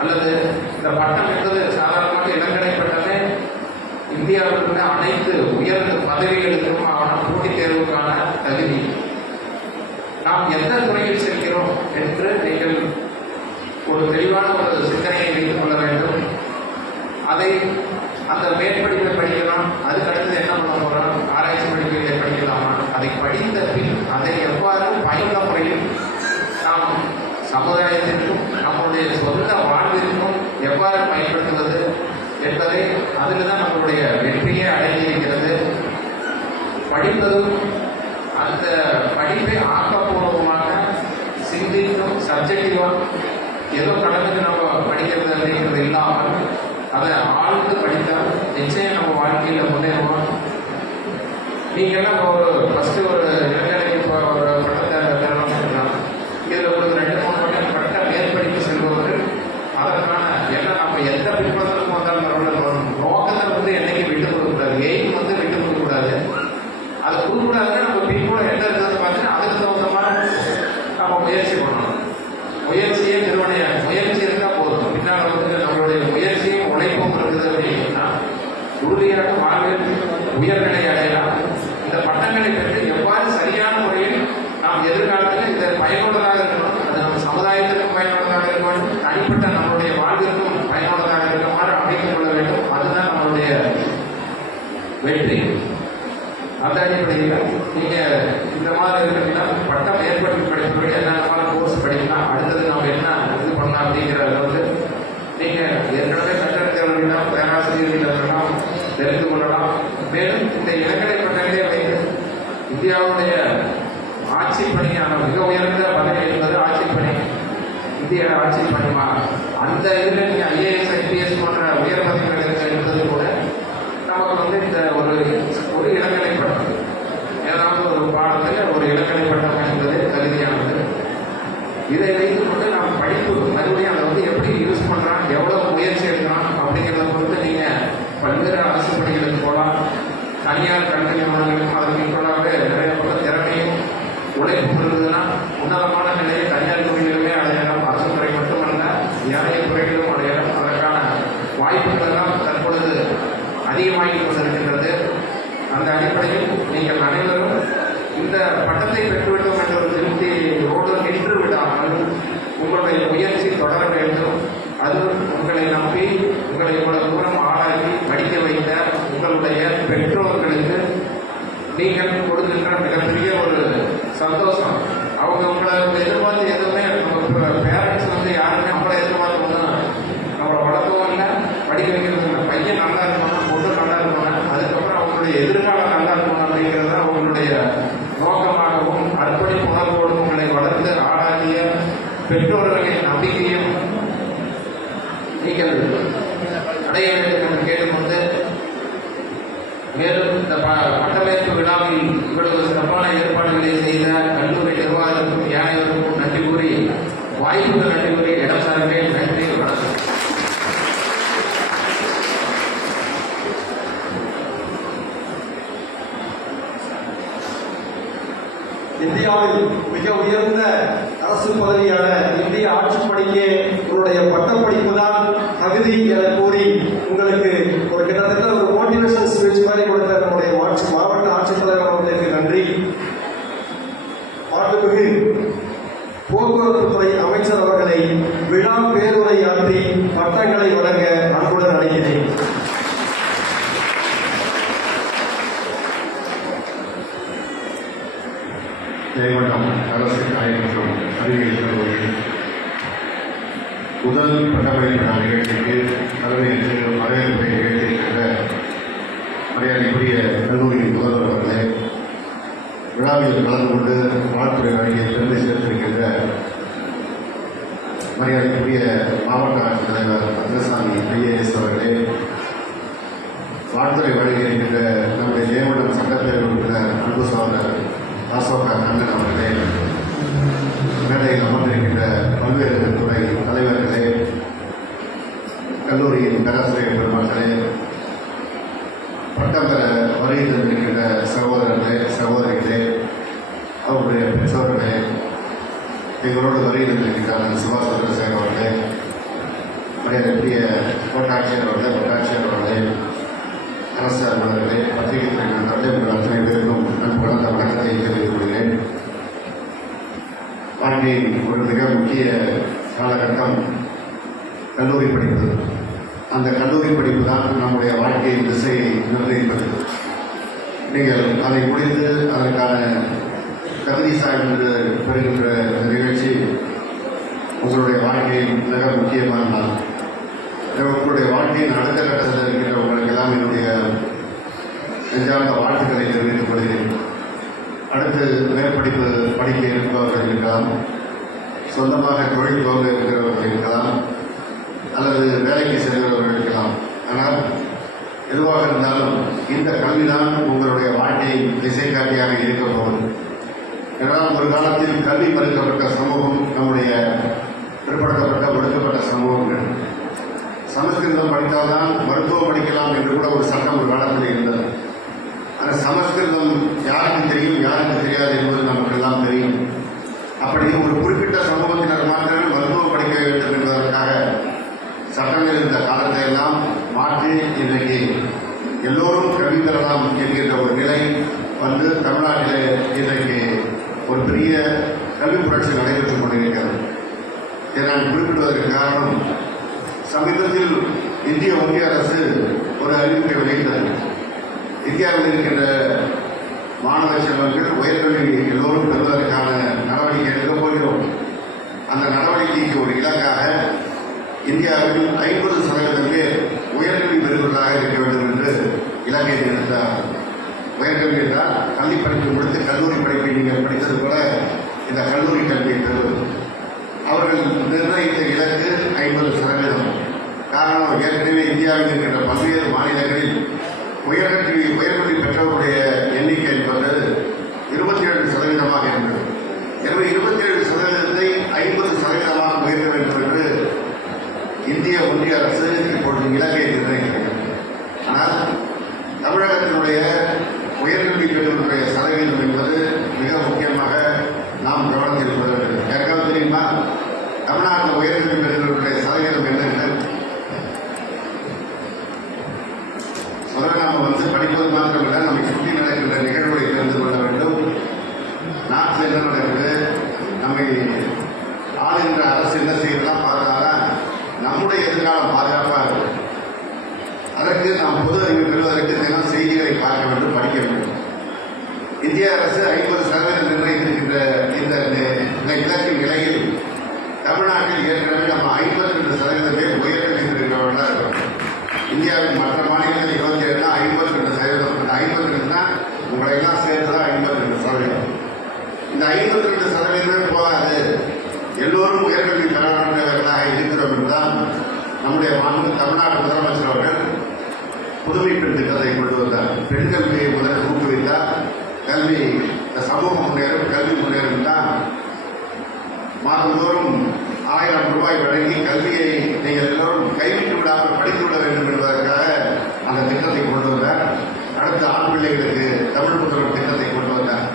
அல்லது இந்த பட்டம் என்பது சாதாரணமாக இளங்கலை பட்டமே இந்தியாவில் உள்ள அனைத்து உயர்ந்த பதவிகளுக்கும் போட்டித் தேர்வுக்கான தகுதி. நாம் எந்த துறையில் செல்கிறோம் என்று நீங்கள் ஒரு தெளிவான ஒரு சிந்தனையை வைத்துக் கொள்ள வேண்டும். அந்த மேற்படிப்பை படிக்கலாம், அதுக்கடுத்து என்ன பண்ண போகிறோம், ஆராய்ச்சி படிப்புகளை படிக்கலாமா, அதை படித்த பின் அதை எவ்வாறு பயனுள்ள முறையில் நாம் சமுதாயத்திற்கும் நம்முடைய சொந்த வாழ்விற்கும் எவ்வாறு பயன்படுத்துவது என்பதை அதில் தான் நம்மளுடைய வெற்றியே அடைந்திருக்கிறது. படிப்பதும் அந்த படிப்பை ஆக்கப்பூர்வமாக சிந்திக்கும் சப்ஜெக்டிவாக ஏதோ கடனுக்கு நம்ம படிக்கிறது அப்படிங்கிறது இல்லாமல் அதை ஆழ்ந்து படித்தால் நிச்சயம் நம்ம வாழ்க்கையில் முன்னேறுவோம். நீங்கள்லாம் ஒரு ஃபஸ்ட்டு ஒரு இளைஞரை இப்போ ஒரு பட்டத்தை தரணும் சொல்லலாம். இதில் உங்களுக்கு 2-3 மணி பட்ட மேற்படிப்பு செல்பவர்கள் அதற்கான என்ன நம்ம எந்த பின்புலத்திற்கும் வந்தாலும் பரவாயில்ல, நோக்கத்தில் வந்து என்றைக்கு விட்டு கொடுக்கக்கூடாது, எய்ம் வந்து விட்டு கொடுக்கக்கூடாது. அது கொடுக்கூடாதுன்னா நம்ம பின்புலம் என்ன இருக்கிறது பார்த்தீங்கன்னா அதுக்கு தகுந்த மாதிரி நம்ம முயற்சி பண்ணணும். முயற்சியே நிறுவனம், முயற்சி இருந்தால் போதும். பின்னால் வந்து நம்மளுடைய முயற்சியும் உழைப்பும் இருக்குது அப்படின்னா உறுதியாக வாழ்வில் உயர்நிலை அடையலாம். இந்த பட்டங்களை பெற்று எவ்வாறு சரியான முறையில் நாம் எதிர்காலத்தில் இந்த பயனுள்ளதாக இருக்கணும், அது நம்ம சமுதாயத்திற்கும் பயனுள்ளதாக இருக்க வேண்டும், தனிப்பட்ட நம்மளுடைய வாழ்விற்கும் பயனுள்ளதாக இருக்குமாறு அமைத்துக் கொள்ள வேண்டும். அதுதான் நம்மளுடைய வெற்றி. அந்த அடிப்படையில் நீங்கள் இந்த மாதிரி இருக்கிறீங்கன்னா பட்டம் ஏற்படுத்தி படிப்பவர்கள் என்னென்ன கோர்ஸ் படிக்கலாம், அடுத்தது நம்ம என்ன இது பண்ணலாம் அப்படிங்கிற அளவுக்கு நீங்கள் ஏற்கனவே கற்றறிந்தவர்களா பேராசிரியர்களெல்லாம் தெரிந்து கொள்ளலாம். மேலும் இந்த இளங்கலை பட்டங்களே வைத்து இந்தியாவுடைய ஆட்சி பணியான மிக உயர்ந்த பதவி என்பது ஆட்சி பணி, இந்திய ஆட்சி பணிமா, அந்த இதில் நீங்கள் IAS IPS போன்ற உயர் பதவிகள் எடுத்தது கூட நமக்கு வந்து இந்த ஒரு இளங்கலை பட்டம், ஏதாவது ஒரு பாடத்தில் ஒரு இளங்கலை பட்டம் என்பது தகுதியானது. இதை வைத்துக் கொண்டு நாம் படிப்பு மறுபடியும் அதை வந்து எப்படி யூஸ் பண்ணுறான், எவ்வளோ முயற்சி எடுக்கலாம் அப்படிங்கிறத பொறுத்து நீங்கள் பல்வேறு அரசு பணிகளுக்கு போகலாம். தனியார் கல்வி நிறுவனங்களுக்கும் அதற்கு ஈக்குவலாகவே நிறைய பக்கம் திறமையும் உழைப்பும் இருந்ததுன்னா உன்னதமான நிலையை தனியார் துறைகளிலுமே அடையலாம். அரசு துறை மட்டுமல்ல, ஏனைய துறைகளிலும் அடையலாம். அதற்கான வாய்ப்புகள் எல்லாம் தற்பொழுது அதிகமாகிக் கொண்டிருக்கின்றது. அந்த அடிப்படையில் நீங்கள் அனைவரும் இந்த பட்டத்தை பெற்றுவிட்டோம் என்ற ஒரு திருப்தியோடு நின்று விடாமல் உங்களுடைய முயற்சி தொடர வேண்டும். அது உங்களை நம்பி உங்களை இவ்வளவு தூரம் ஆளாக்கி படிக்க வைத்த உங்களுடைய பெற்றோர்களுக்கு நீங்கள் கொடுக்கின்ற மிகப்பெரிய ஒரு சந்தோஷம். அவங்க உங்களை எதிர்பார்த்து எதுவுமே நம்ம பேரண்ட்ஸ் வந்து யாருமே நம்மளை எதிர்பார்த்து நம்மளை வளர்க்கவும் இல்லை, படிக்க வைக்கிறது இல்லை. பையன் நல்லா இருக்கணும், பொண்ணு நல்லா இருக்கணும், அதுக்கப்புறம் அவங்களுடைய எதிர்காலம் நல்லா இருக்கணும் அப்படிங்கிறத மேலும் இந்த பட்டமளிப்பு விழாவில் இவ்வளவு சிறப்பான ஏற்பாடுகளை செய்த கல்லூரி நிர்வாகத்திற்கும் ஏனையோருக்கும் நன்றி கூறி வாய்ப்புக்கு நன்றி கூறி இடம் சார்ந்தேன். நன்றி, வணக்கம். இந்தியாவில் மிக உயர்ந்த அரசு பதவியான இந்திய ஆட்சிப்பணிக்கு உங்களுடைய பட்டப்படிப்பு தான் தகுதி என கூறி உங்களுக்கு ஒரு கிட்டத்தட்ட ஒரு மோட்டிவேஷன் ஸ்பீச் மாதிரி கொடுத்த நம்முடைய மாவட்ட ஆட்சித்தலைவர் அவர்களுக்கு நன்றி. மாண்புமிகு போக்குவரத்து துறை அமைச்சர் அவர்களை விழா பேருரையாற்றி பட்டங்களை வழங்க அன்புடன் அழைக்கிறேன். ஜெயமண்டம் அரசு கலை மற்றும் அறிவியல் கல்லூரியில் முதல் பட்டமளிப்பு நாள் நிகழ்ச்சிக்கு தலைமையேற்று வரவேற்பை நிகழ்த்தியிருக்கின்ற மரியாதைக்குரிய கல்லூரியின் முதல்வர் அவர்களே, விழாவில் கலந்து கொண்டு வாழ்த்துறை வழங்கிய பெருமை சேர்த்திருக்கின்ற மரியாதைக்குரிய மாவட்ட ஆட்சித்தலைவர் ரத்னசாமி ஐஏஎஸ் அவர்களே, வாழ்த்துறை வழங்கியிருக்கின்ற நம்முடைய ஜெயமண்டம் சட்டப்பேரவை உறுப்பினர் அன்பு சகோதரர் அசோக அண்ணன் அவர்களே, மேடையில் அமர்ந்திருக்கின்ற பல்வேறு துறை தலைவர்களே, கல்லூரியின் பேராசிரியர் பெருமக்களே, பட்டம் பெற வருகை தந்திருக்கின்ற சகோதரர்களே, சகோதரிகளே, அவருடைய பெற்றோர்களே, எங்களோடு வருகை தந்திருக்கின்ற சுபாஷ் சந்திரசேகர் அவர்களே, மரியாதைக்குரிய கோட்டாட்சியர் அவர்களே, வட்டாட்சியர் அவர்களே, அரசு அலுவலர்களே, பத்திரிகை துறை நண்பர்களே, உங்கள் அத்தனை பேருக்கும் நான் குழந்த வணக்கத்தை தெரிவித்துக் கொள்கிறேன். வாழ்க்கையின் ஒரு மிக முக்கிய காலகட்டம் கல்லூரி படிப்பு. அந்த கல்லூரி படிப்பு தான் நம்முடைய வாழ்க்கையின் திசையை நிர்ணயிப்பது. நீங்கள் அதை முடித்து அதற்கான தகுதி சான்று பெறுகின்ற இந்த நிகழ்ச்சி உங்களுடைய வாழ்க்கையின் மிக முக்கியமான நாள். உங்களுடைய வாழ்க்கையின் அடுத்த கட்டத்தில் இருக்கின்ற உங்களுக்கெல்லாம் என்னுடைய நெஞ்சார்ந்த வாழ்த்துக்களை தெரிவித்துக் கொள்கிறேன். அடுத்து மேற்படிப்பு படிக்க இருப்பவர்கள் இருக்கலாம், சொந்தமாக தொழில் துவங்க இருக்கிறவர்கள் இருக்கலாம், அல்லது வேலைக்கு செல்கிறவர்கள் இருக்கலாம். ஆனால் எதுவாக இருந்தாலும் இந்த கல்விதான் உங்களுடைய வாழ்க்கையின் திசை காட்டியாக இருக்க போகுது. ஏனால் ஒரு காலத்தில் கல்வி மறுக்கப்பட்ட சமூகம் நம்முடைய பிற்படுத்தப்பட்ட ஒடுக்கப்பட்ட சமூகங்கள். சமஸ்கிருதம் படித்தால்தான் மருத்துவம் படிக்கலாம் என்று கூட ஒரு சட்டம் ஒரு காலத்தில் இருந்தது. ஆனால் சமஸ்கிருதம் யாருக்கு தெரியும், யாருக்கு தெரியாது என்பது நமக்கெல்லாம் தெரியும். அப்படி ஒரு குறிப்பிட்ட சமூகத்தினர் மாத்திரமே மருத்துவம் படிக்க வேண்டும் என்பதற்காக சட்டங்கள் இருந்த காலத்தை எல்லாம் மாற்றி இன்றைக்கு எல்லோரும் கல்வி பெறலாம் என்கின்ற ஒரு நிலை வந்து தமிழ்நாட்டிலே இன்றைக்கு ஒரு பெரிய கல்வி புரட்சி நடைபெற்றுக் கொண்டிருக்கிறது. இதை நான் குறிப்பிடுவதற்கு காரணம், சமீபத்தில் இந்திய ஒன்றிய அரசு ஒரு அறிவிப்பை வெளியிட்டது. இந்தியாவில் இருக்கின்ற மாணவ செல்வங்கள் உயர்கல்வி எல்லோரும் பெறுவதற்கான நடவடிக்கை எடுக்கப் போகிறோம். அந்த நடவடிக்கைக்கு ஒரு இலக்காக இந்தியாவில் 50% பேர் உயர்கல்வி பெறுவதாக இருக்க வேண்டும் என்று இலக்கை நிறுத்தார். உயர்கல்வி என்றால் கல்வி படிப்பு முடித்து கல்லூரி படிப்பை நீங்கள் படித்தது போல இந்த கல்லூரி கல்வியை பெறுவது. அவர்கள் நிர்ணயித்த இலக்கு 50%. காரணம், ஏற்கனவே இந்தியாவில் இருக்கின்ற பல்வேறு மாநிலங்களில் உயர்கல்வி பெற்றவருடைய எண்ணிக்கை என்பது 27% இருந்தது. எனவே 27%ஐ 50% உயர்த்த வேண்டும் என்று இந்திய ஒன்றிய அரசு இப்பொழுது இலக்கை நிர்ணயிக்கிறது. ஆனால் தமிழகத்தினுடைய உயர்கல்வி பெற்றவருடைய சதவீதம் என்பது மிக முக்கியமாக நாம் கவனத்தில் கொள்ள வேண்டும். யாருக்காவது தெரியுமா தமிழ்நாட்டில் உயர்கல்வி பெற்றவருடைய சதவீதம் என்னென்ன? நாம் படிப்பது மாத்திரமல்ல, நம்மை சுற்றி நடக்கின்ற நிகழ்வுகளை தெரிந்து கொள்ள வேண்டும். நாட்டில் என்ன நடக்குது, நம்மை ஆளுகின்ற அரசு என்ன செய்யலாம் பார்த்தாதான் நம்முடைய எதிர்காலம் பாதுகாப்பாக இருக்கும். அதற்கு நாம் பொது அறிவு பெறுவதற்கு தினம் செய்திகளை பார்க்க வேண்டும், படிக்க வேண்டும். இந்திய அரசு 50% நிர்ணயித்திருக்கின்ற இந்த இலக்கின் நிலையில் தமிழ்நாட்டில் ஏற்கனவே நம்ம 52% பேர் உயர்கல்வி பெறுகிறவர்களாக இருக்கிறோம். இந்தியாவின் மற்ற மாநிலங்களில் 27 52%. 52 உங்களை எல்லாம் சேர்த்துதான் 52%. இந்த 52% போகாது, எல்லோரும் உயர்கல்வி பெறவர்களாக இருக்கிறோம் என்றுதான் நம்முடைய தமிழ்நாடு முதலமைச்சர் அவர்கள் புதுமை பெண் திட்டத்தை திட்டத்தை கொண்டு வந்தார். பெண் கல்வியை முதலில் ஊக்குவித்தார். கல்வி இந்த சமூகம் முன்னேறும், கல்வி முன்னேறும் தான் மாதந்தோறும் 1000 ரூபாய் வழங்கி கல்வியை நீங்கள் எல்லோரும் கைவிட்டு விடாமல் படித்து விட வேண்டும் என்பதற்காக அந்த திட்டத்தை கொண்டு வந்தார். அடுத்த ஆண் பிள்ளைகளுக்கு தமிழ் புதல்வர் திட்டத்தை கொண்டு வந்தார்.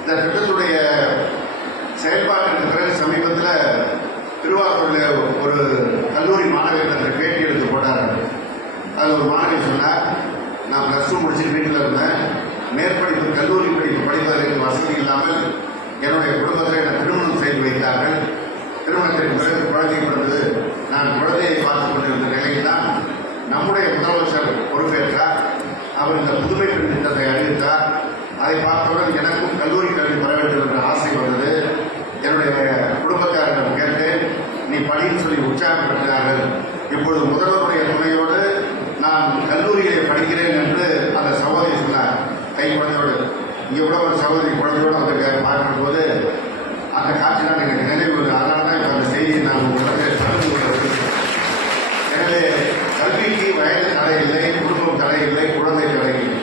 இந்த திட்டத்துடைய செயல்பாட்டிற்கு பிறகு சமீபத்தில் திருவாரூரில் ஒரு கல்லூரி மாணவியிடத்தில் பேட்டி எடுத்து போட்டார்கள். அது ஒரு மாணவி சொன்னார், நான் +2 முடிச்சுட்டு வீட்டில் இருந்தேன். மேற்படிப்பு கல்லூரி படிப்பு படிப்பதற்கு வசதி இல்லாமல் என்னுடைய குடும்பத்தில் என்னை திருமணம் செய்து வைத்தார்கள். திருமணத்திற்கு பிறகு குழந்தை பிறந்தது. நான் குழந்தையை பார்த்துக் கொண்டிருந்த நிலையில் தான் நம்முடைய முதலமைச்சர் பொறுப்பேற்றார். அவர் இந்த புதுமை பெண் திட்டத்தை அறிவித்தார். அதை பார்த்தவுடன் எனக்கும் கல்லூரி கல்வி பெற வேண்டும் என்ற ஆசை வந்தது. என்னுடைய குடும்பத்தாரிடம் கேட்டேன், நீ படின்னு சொல்லி உற்சாகப்படுத்தினார்கள். இப்பொழுது முதல்வருடைய துணையோடு நான் கல்லூரியிலே படிக்கிறேன் என்று அந்த சகோதரி சொன்னார். கை குழந்தையோடு இங்கே கூட ஒரு சகோதரி குழந்தையோடு வந்து பார்க்கிற போது அந்த காட்சி தான் எனக்கு நினைவு. அதனால தான் இப்போ அந்த செய்தியை நான் உங்களுக்கு பகிர்ந்து கொள்வது. எனவே கல்விக்கு வயது தடை இல்லை, குடும்பம் தடை இல்லை, குழந்தை தடை இல்லை.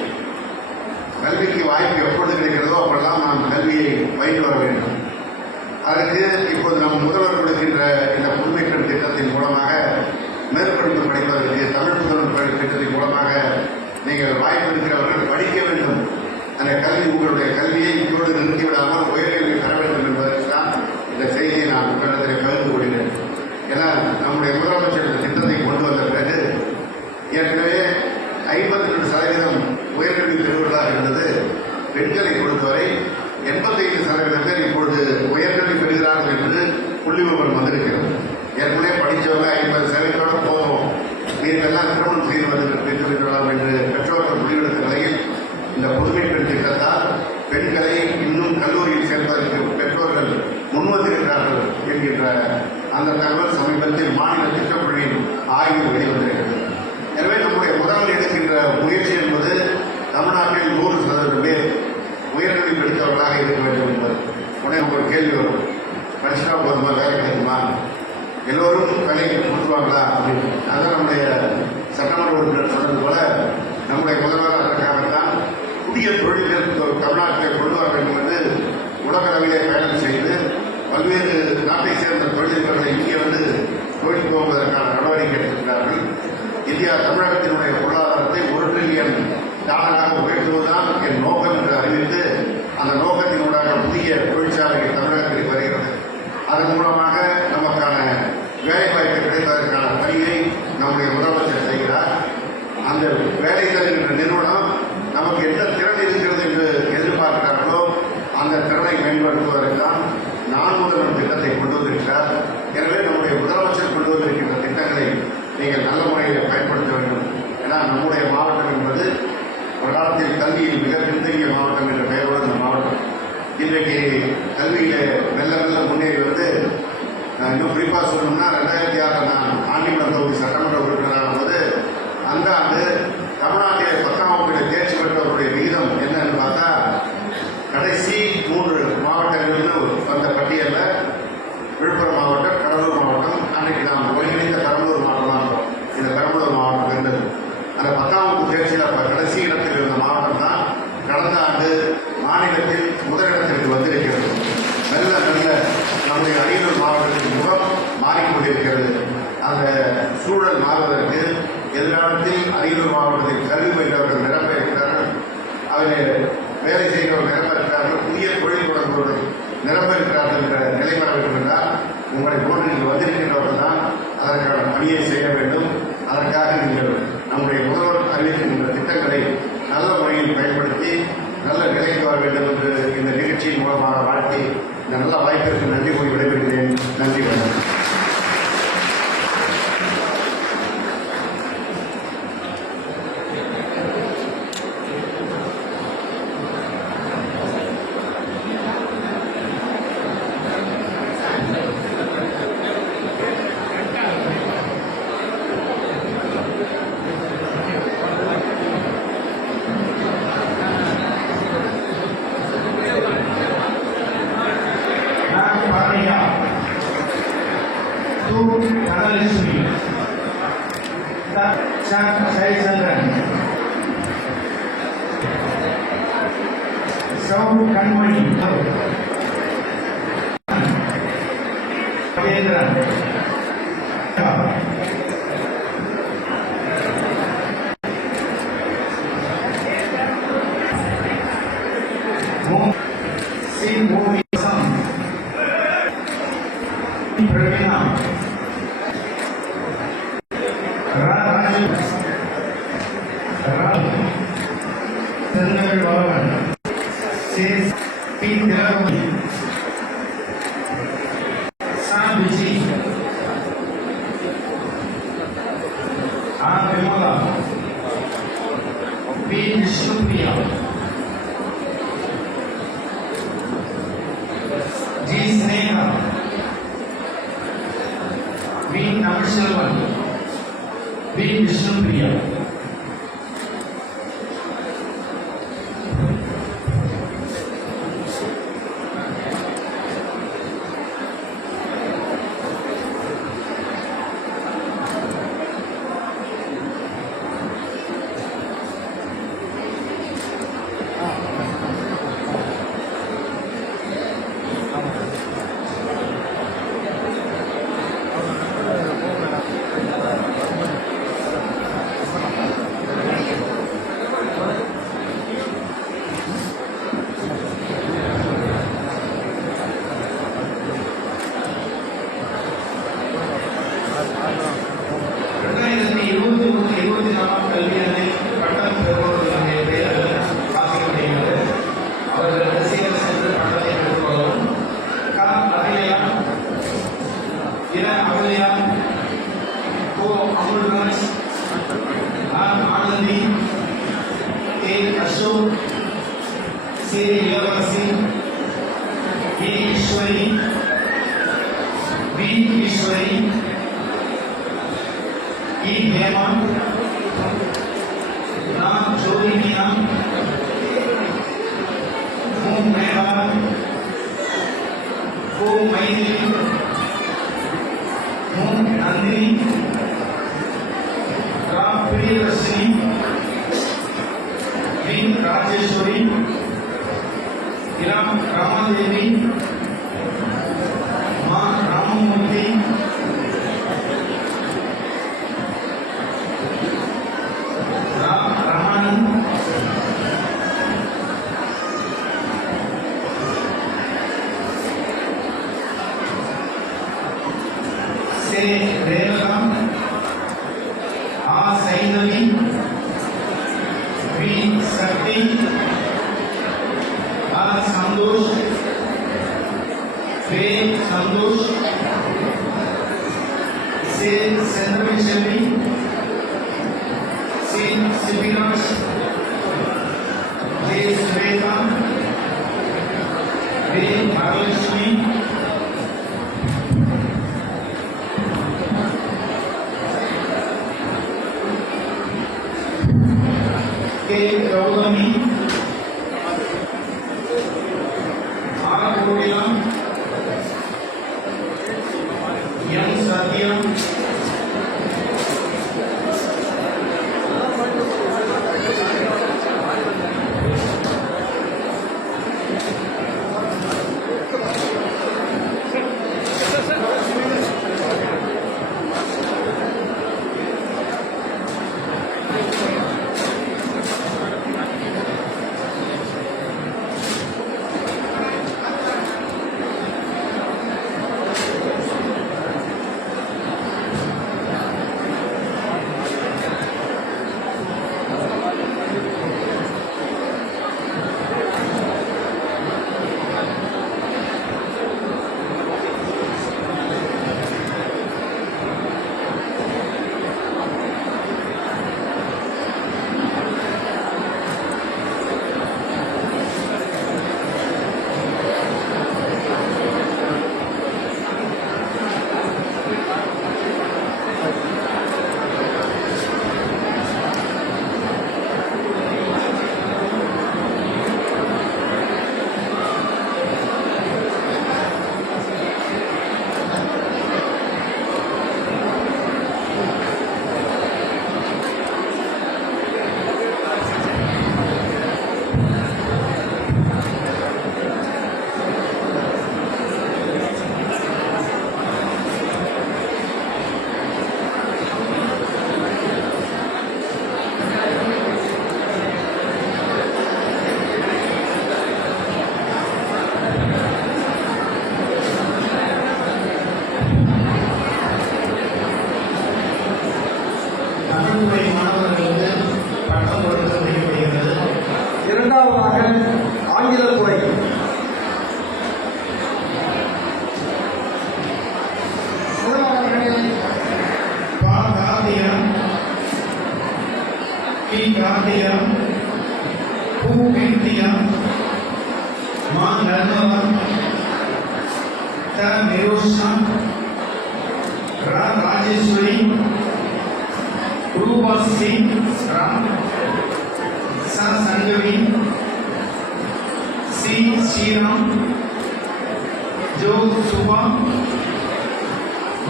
கல்விக்கு வாய்ப்பு எப்பொழுது கிடைக்கிறதோ அப்பெல்லாம் நாம் கல்வியை பயின்று வர வேண்டும். அதற்கு இப்போது நம்ம முதல்வர் கொடுக்கின்ற இந்த புதுமை பெண் திட்டத்தின் மூலமாக மேற்படிப்பு படிப்பதற்கு தமிழ் புதல்வர் திட்டத்தின் மூலமாக நீங்கள் வாய்ப்பு இருக்கிறவர்கள் படிக்க வேண்டும். அந்த கல்வி உங்களுடைய கல்வியை இங்கோடு நிறுத்திவிடாமல் உயர்கல்வி பெற வேண்டும் என்பதற்கு தான் இந்த செய்தியை நான் உங்களிடத்திலே பகிர்ந்து கொள்கிறேன். ஏன்னா நம்முடைய முதலமைச்சர் இந்த திட்டத்தை கொண்டு வந்த பிறகு ஏற்கனவே 52% உயர்கல்வி பெறுவதாக இருந்தது. பெண்களை பொறுத்தவரை 85% பேர் இப்பொழுது உயர்கல்வி பெறுகிறார்கள் என்று புள்ளி விவரம் வந்திருக்கிறது. ஏற்கனவே படித்தவங்க 50% போதும், நீங்கள்லாம் திருமணம் செய்து பெற்றுவிடலாம் என்று பெற்றோர்கள் முடிவெடுத்த நிலையில் இந்த புதுமை பெண் திட்டத்தால் பெண்களை இன்னும் கல்லூரியில் சேர்ப்பதற்கு பெற்றோர்கள் முன்வந்திருக்கிறார்கள் என்கின்ற அந்த தகவல் சமீபத்தில் மாநில திட்டக்குழுவின் ஆய்வு வெளிவந்திருக்கிறது. எனவே நம்முடைய முதல்வர் எடுக்கின்ற முயற்சி என்பது தமிழ்நாட்டில் 100% பேர் உயர்கல்வி படித்தவர்களாக இருக்க வேண்டும் என்பது. உடனே ஒரு கேள்வி வரும், படிச்சுட்டா போதுமா, வேலை கிடைக்குமா, எல்லோரும் வேலைக்கு கொடுத்துருவாங்களா அப்படின்னு. அதான் நம்முடைய சட்டமன்ற உறுப்பினர் சொன்னது போல நம்முடைய முதல்வர் அதற்காகத்தான் புதிய தொழில்கள் தமிழ்நாட்டில் கொண்டு வர வேண்டும் என்று உலகளவிலே பயணம் செய்து பல்வேறு நாட்டை சேர்ந்த தொழில்களை இங்கே வந்து தொழில் போவதற்கான நடவடிக்கை எடுத்திருக்கிறார்கள். இந்தியா தமிழகத்தினுடைய பொருளாதாரத்தை $1 டிரில்லியன் உயர்த்துவதுதான் என் நோக்கம் என்று அறிவித்து அந்த நோக்கத்தினூடாக புதிய தொழிற்சாலைகள் தமிழகத்தில் வருகிறது. அதன் மூலமாக நமக்கான வேலைவாய்ப்பு கிடைப்பதற்கான பணியை நம்முடைய முதலமைச்சர் செய்கிறார். அந்த வேலைகள் என்ற நிறுவனம் நமக்கு என்ன திறன் இருக்கிறது என்று எதிர்பார்க்கிறார்களோ அந்த திறனை மேம்படுத்துவதற்கான நான் முதல்வர் திட்டத்தை கொண்டு வந்திருக்கிறார். எனவே நம்முடைய முதலமைச்சர் கொண்டு வந்திருக்கின்ற திட்டங்களை நீங்கள் நல்ல முறையில் பயன்படுத்த வேண்டும். ஏன்னா நம்முடைய மாவட்டம் என்பது ஒரு காலத்தில் கல்வியில் மிக பின்தங்கிய மாவட்டம் என்ற பெயரோடு இந்த மாவட்டம் இன்றைக்கு கல்வியில மெல்ல மெல்ல முன்னேறி வந்து இன்னும் குறிப்பாக சொல்லணும்னா 2006 நான் ஆண்டிமடம் தொகுதி சட்டமன்ற உறுப்பினரான போது அந்த ஆண்டு தமிழ்நாட்டிலே 10ஆம் வகுப்பில் தேர்ச்சி பெற்றவர்களுடைய விகிதம் என்னன்னு பார்த்தா கடைசி 3 மாவட்டங்களில் வந்த பட்டியலில் விழுப்புரம் மாவட்டம், கடலூர் மாவட்டம், அன்றைக்கு நாம் ஒருங்கிணைந்த பெரம்பலூர் மாவட்டமாக இருந்தோம். இந்த பெரம்பலூர் மாவட்டம் இருந்தது. அந்த 10ஆம் வகுப்பு தேர்ச்சியில் கடைசி இடத்தில் இருந்த மாவட்டம் தான் கடந்த ஆண்டு மாநிலத்தில் முதலிடத்திற்கு வந்திருக்கிறது. மெல்ல மெல்ல நம்முடைய அரியலூர் மாவட்டத்தின் முகம் மாறிக்கொண்டிருக்கிறது. அந்த சூழல் மாறுவதற்கு எதிர்காலத்தில் அரியலூர் மாவட்டத்தில் கல்வி பயின்றவர்கள் நிரம்ப இருக்கிறார்கள், அதில் வேலை செய்கிறவர்கள் நிரம்ப இருக்கிறார்கள், புதிய தொழில் தொடங்குபவர்கள் நிரம்ப இருக்கிறார்கள் என்ற நிலை பெற வேண்டும் என்றால் உங்களை போன்று நீங்கள் வந்திருக்கின்றவர்கள் தான் அதற்கான பணியை செய்ய வேண்டும். அதற்காக நீங்கள் நம்முடைய முதல்வர் அறிவிக்கின்ற திட்டங்களை நல்ல முறையில் பயன்படுத்தி நல்ல நிலைக்கு வர வேண்டும் என்று இந்த நிகழ்ச்சியின் மூலமாக வாழ்த்தி இந்த நல்ல வாய்ப்பிற்கு நன்றி கூறி விடைபெறுகிறேன். நன்றி வணக்கம். Dhanalakshmi, Jayachandran, சவு கண்மணி மகேந்திரன் பிரவீனா திருநகர் பவன் பி திலகவதி சா Viji R Vimala P Vishnupriya G Sneha V Tamilselvan V Vishnupriya கல்வியாண்டில் பட்டம் பெறுபவர்களுடைய பெயர்கள் வாசிக்கப்படுகிறது. அவர்கள் ரசிகர் சென்று பட்டத்தை பெற்றுக்கொள்ளவும். க. அகல்யா, இர. அகல்யா, கோ. Amulraj, R. Anandhi, K. Ashok, C. இளவரசி, வி. ஈஸ்வரி, வி. ஈஸ்வரி, இ. ஹேமா, நான் ஜோதினியா, மு. மேகா, கோ. மைதிலி, மு. நந்தினி, ரா. பிரியதர்ஷினி, வி. ராஜேஸ்வரி, இரா. ராமாதேவி, மா. ராமமூர்த்தி, ரேவகா, ஆ. Saindhavi, we. Sakthi, R. Santhosh, way. Santhosh, say. செந்தில்செல்வி, C. Sibiraj, J. Surekha, way. Varalakshmi, K. Gautami, R. Kokila, M. சத்யம், இரண்டாவதாக ஆங்கிலத் துறை பா கார்த்திகன், பி கார்த்திகன், பூ கீர்த்திகன், மா நர்மதன், த நிரோஷா, ரா ராஜேஸ்வரி, ரூபாஸ்ரீ ராம், ச சங்கவி, சி ஸ்ரீராம், ஜோ சுபா,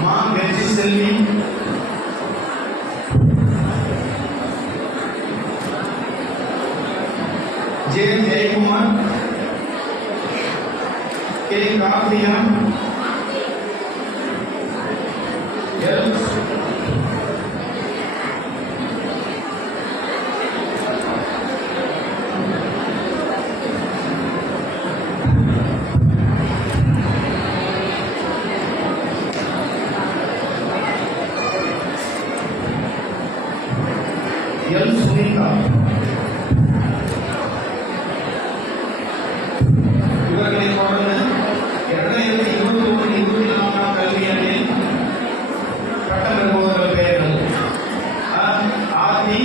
மா வெற்றி செல்வி, जे जयकुमार, के कार्तिया, एल सुनीता இவர்களை தொடர்ந்து 2021-24 கல்வியாண்டில் பட்டம் பெறுபவர்கள் பெயர்கள் ஆதி,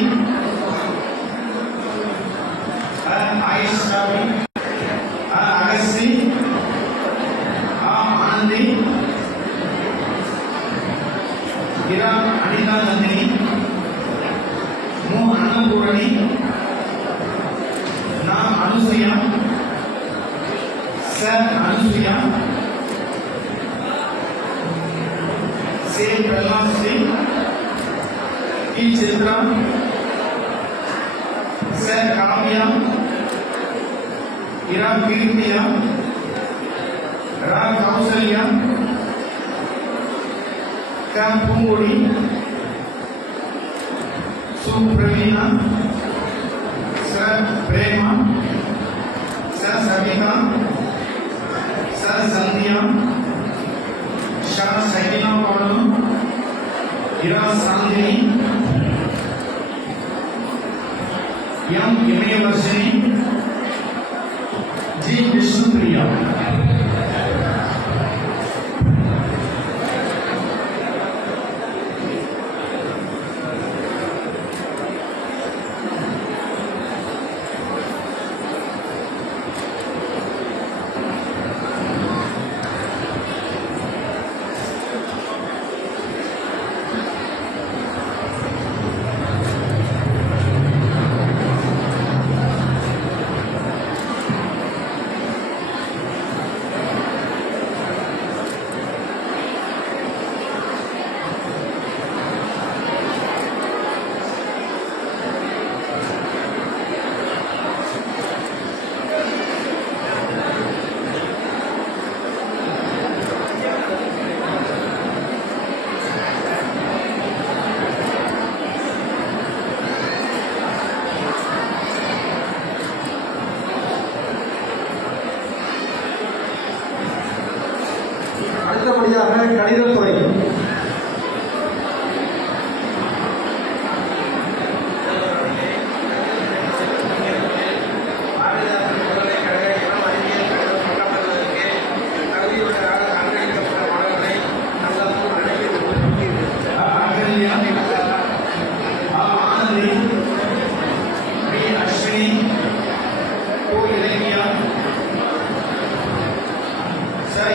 ஆயிஷாவி, அகசி, ஆனந்தி, இரா அனிதா நந்தினி, மு அன்னபூரணி, நா அனுசுயா, स अनुसुया, से प्रहलाद सिंह, की चित्रा, स काव्या, इरा कीर्तिया, रा कौशल्या, का पूंगुड़ी, सुप्रवीणा, स प्रेमा, स सविता, संध्या, शाह सकीना कौलम, इरा सांदिनी, यम इमयवर्षिनी, जी विष्णुप्रिया। அடுத்தபடியாக கணிதத்துறை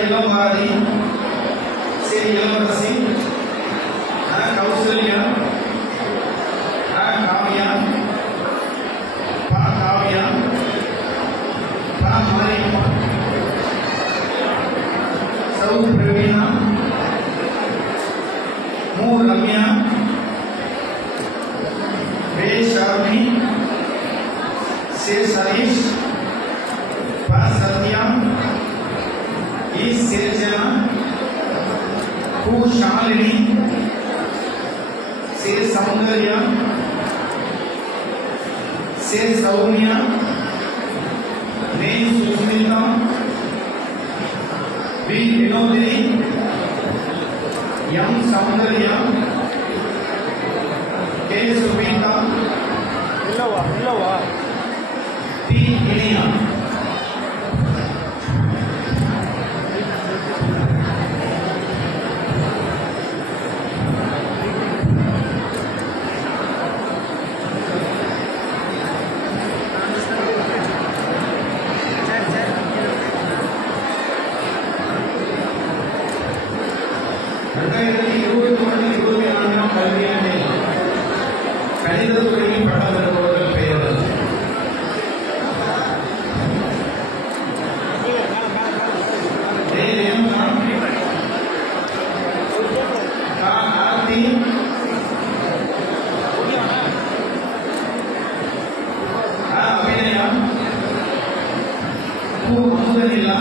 इलमवादी से इलमरसी कौशल्या काव्या काव्या हमारी सौ प्रवीणा मु रम्या वे शार्मी से सतीश सत्या सिर्जना कु शालिनी से सौंदर्य से सौम्या ने सुस्मिता वी विनोदिनी यम सौंदर्य के सुमिता பி இனியா. கல்வியாண்டில் கணிதத் துறையில் பட்டம் பெறுபவர்கள் பெயர்கள்: ஆர்த்தி, அபிநயா, அமுதனிலா,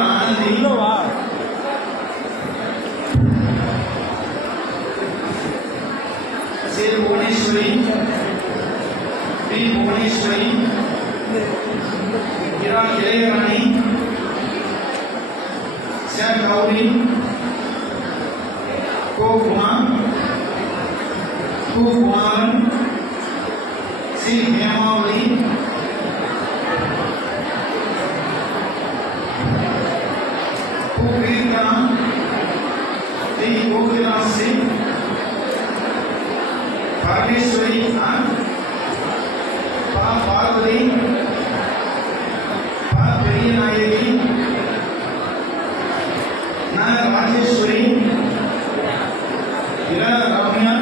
ஆனந்தி, भुवनेश्वरी, बी भुवनेश्वरी, इलेयरानी, गौरी, कुमारन, सी हेमावली, कीर्तना, डी गोकुला सिंह, परमेश्वरी, पार्वती, नायकी, राजेश्वरी, रम्या,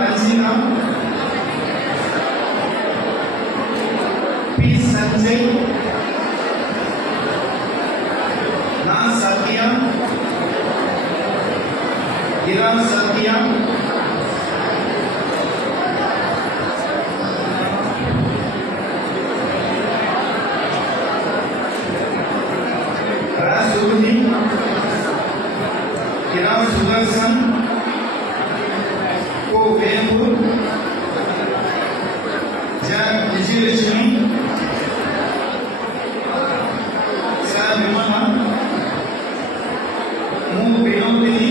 रंजीता, पी संजय, सत्या, सत्या, सुरुचि, सुदर्शन, को वेंपुर, विजयलक्ष्मी, विमला, विनोदिनी,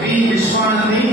विश्वानंदी,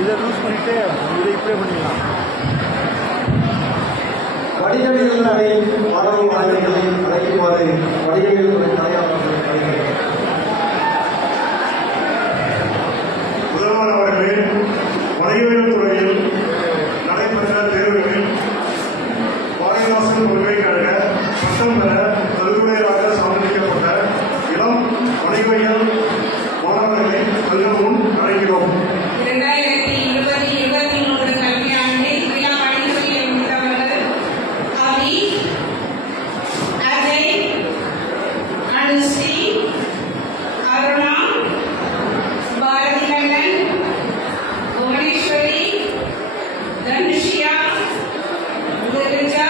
இதை லூஸ் பண்ணிட்டு இதை இப்படியே பண்ணிடலாம். வணிகவியல் துறை மாணவ மாணவிகளை அழைக்குமாறு வணிகவியல் துறை பணியாளர்கள் அழைக்கிறேன். முதல்வர் அவர்களே, வணிகவியல் துறையில் நடைபெற்ற தேர்வுகளில் வாரணாசி பல்கலைக்கழக பட்டம் பெற கல்வியராக சான்றளிக்கப்பட்ட இளம் வணிகவியல் மாணவர்களை கொஞ்சம் முன் அழைக்கிறோம். 2020-21 கல்வியாண்டில் விழா வணிகவியல் முடித்தவர்கள் அபி, அஜய், அனுஸ்ரீ, அருணா, பாரதி கண்ணன், புவனேஸ்வரி, தனுஷியா, கிரிஜா,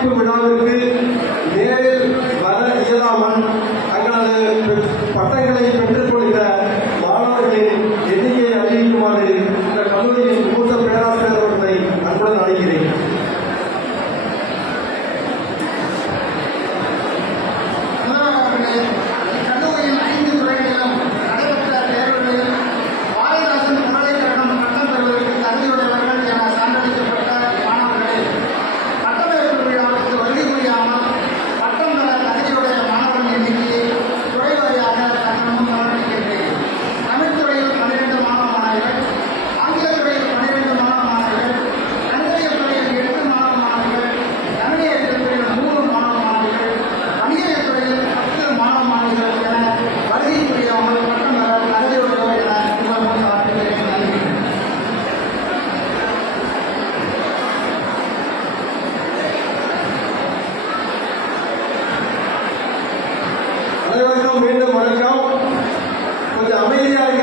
பட்டமளிப்பு விழாவிற்கு நேரில் வர இயலாமல் தங்களது பட்டங்களை பெற்றுக்கொள்கிற மாணவர்களின் எண்ணிக்கையை அறிவிக்குமாறு இந்த கல்லூரியின் மூத்த பேராசிரியர் அவர்களை அன்புடன் அழைக்கிறேன். கல்லூரியின் 5 துறைகளிலும் நடைபெற்ற தேர்வுகளில் பாரதிதாசன் பல்கலைக்கழகம் பட்டம் பெறுவதற்கு தகுதியுடையவர்கள் என சான்றளிக்கப்பட்ட மாணவர்களில் பட்டமளிப்பு விழாவுக்கு வருகை புரியாமல் பட்டம் பெற தகுதியுடைய மாணவர்கள் எண்ணிக்கையை துறை வாரியாக தகவலும் கவனிக்கின்றேன். தமிழ் துறையில் 12 மாணவ மாணவிகள், ஆங்கிலத் துறையில் 12 மாணவ மாணவிகள், கணிதவியல் துறையில் 8 மாணவ மாணவிகள், கணினியல் துறையில் 3 மாணவ மாணவிகள், வணிகவியல் துறையில் 10 மாணவ மாணவிகள் என வருகை புரியாமல் பட்டம் பெற தகுதியுடையோர் என உங்கள் முன் சமர்ப்பிக்கிறேன். நன்றி. அனைவருக்கும் மீண்டும் வணக்கம். கொஞ்சம் அமைதியாக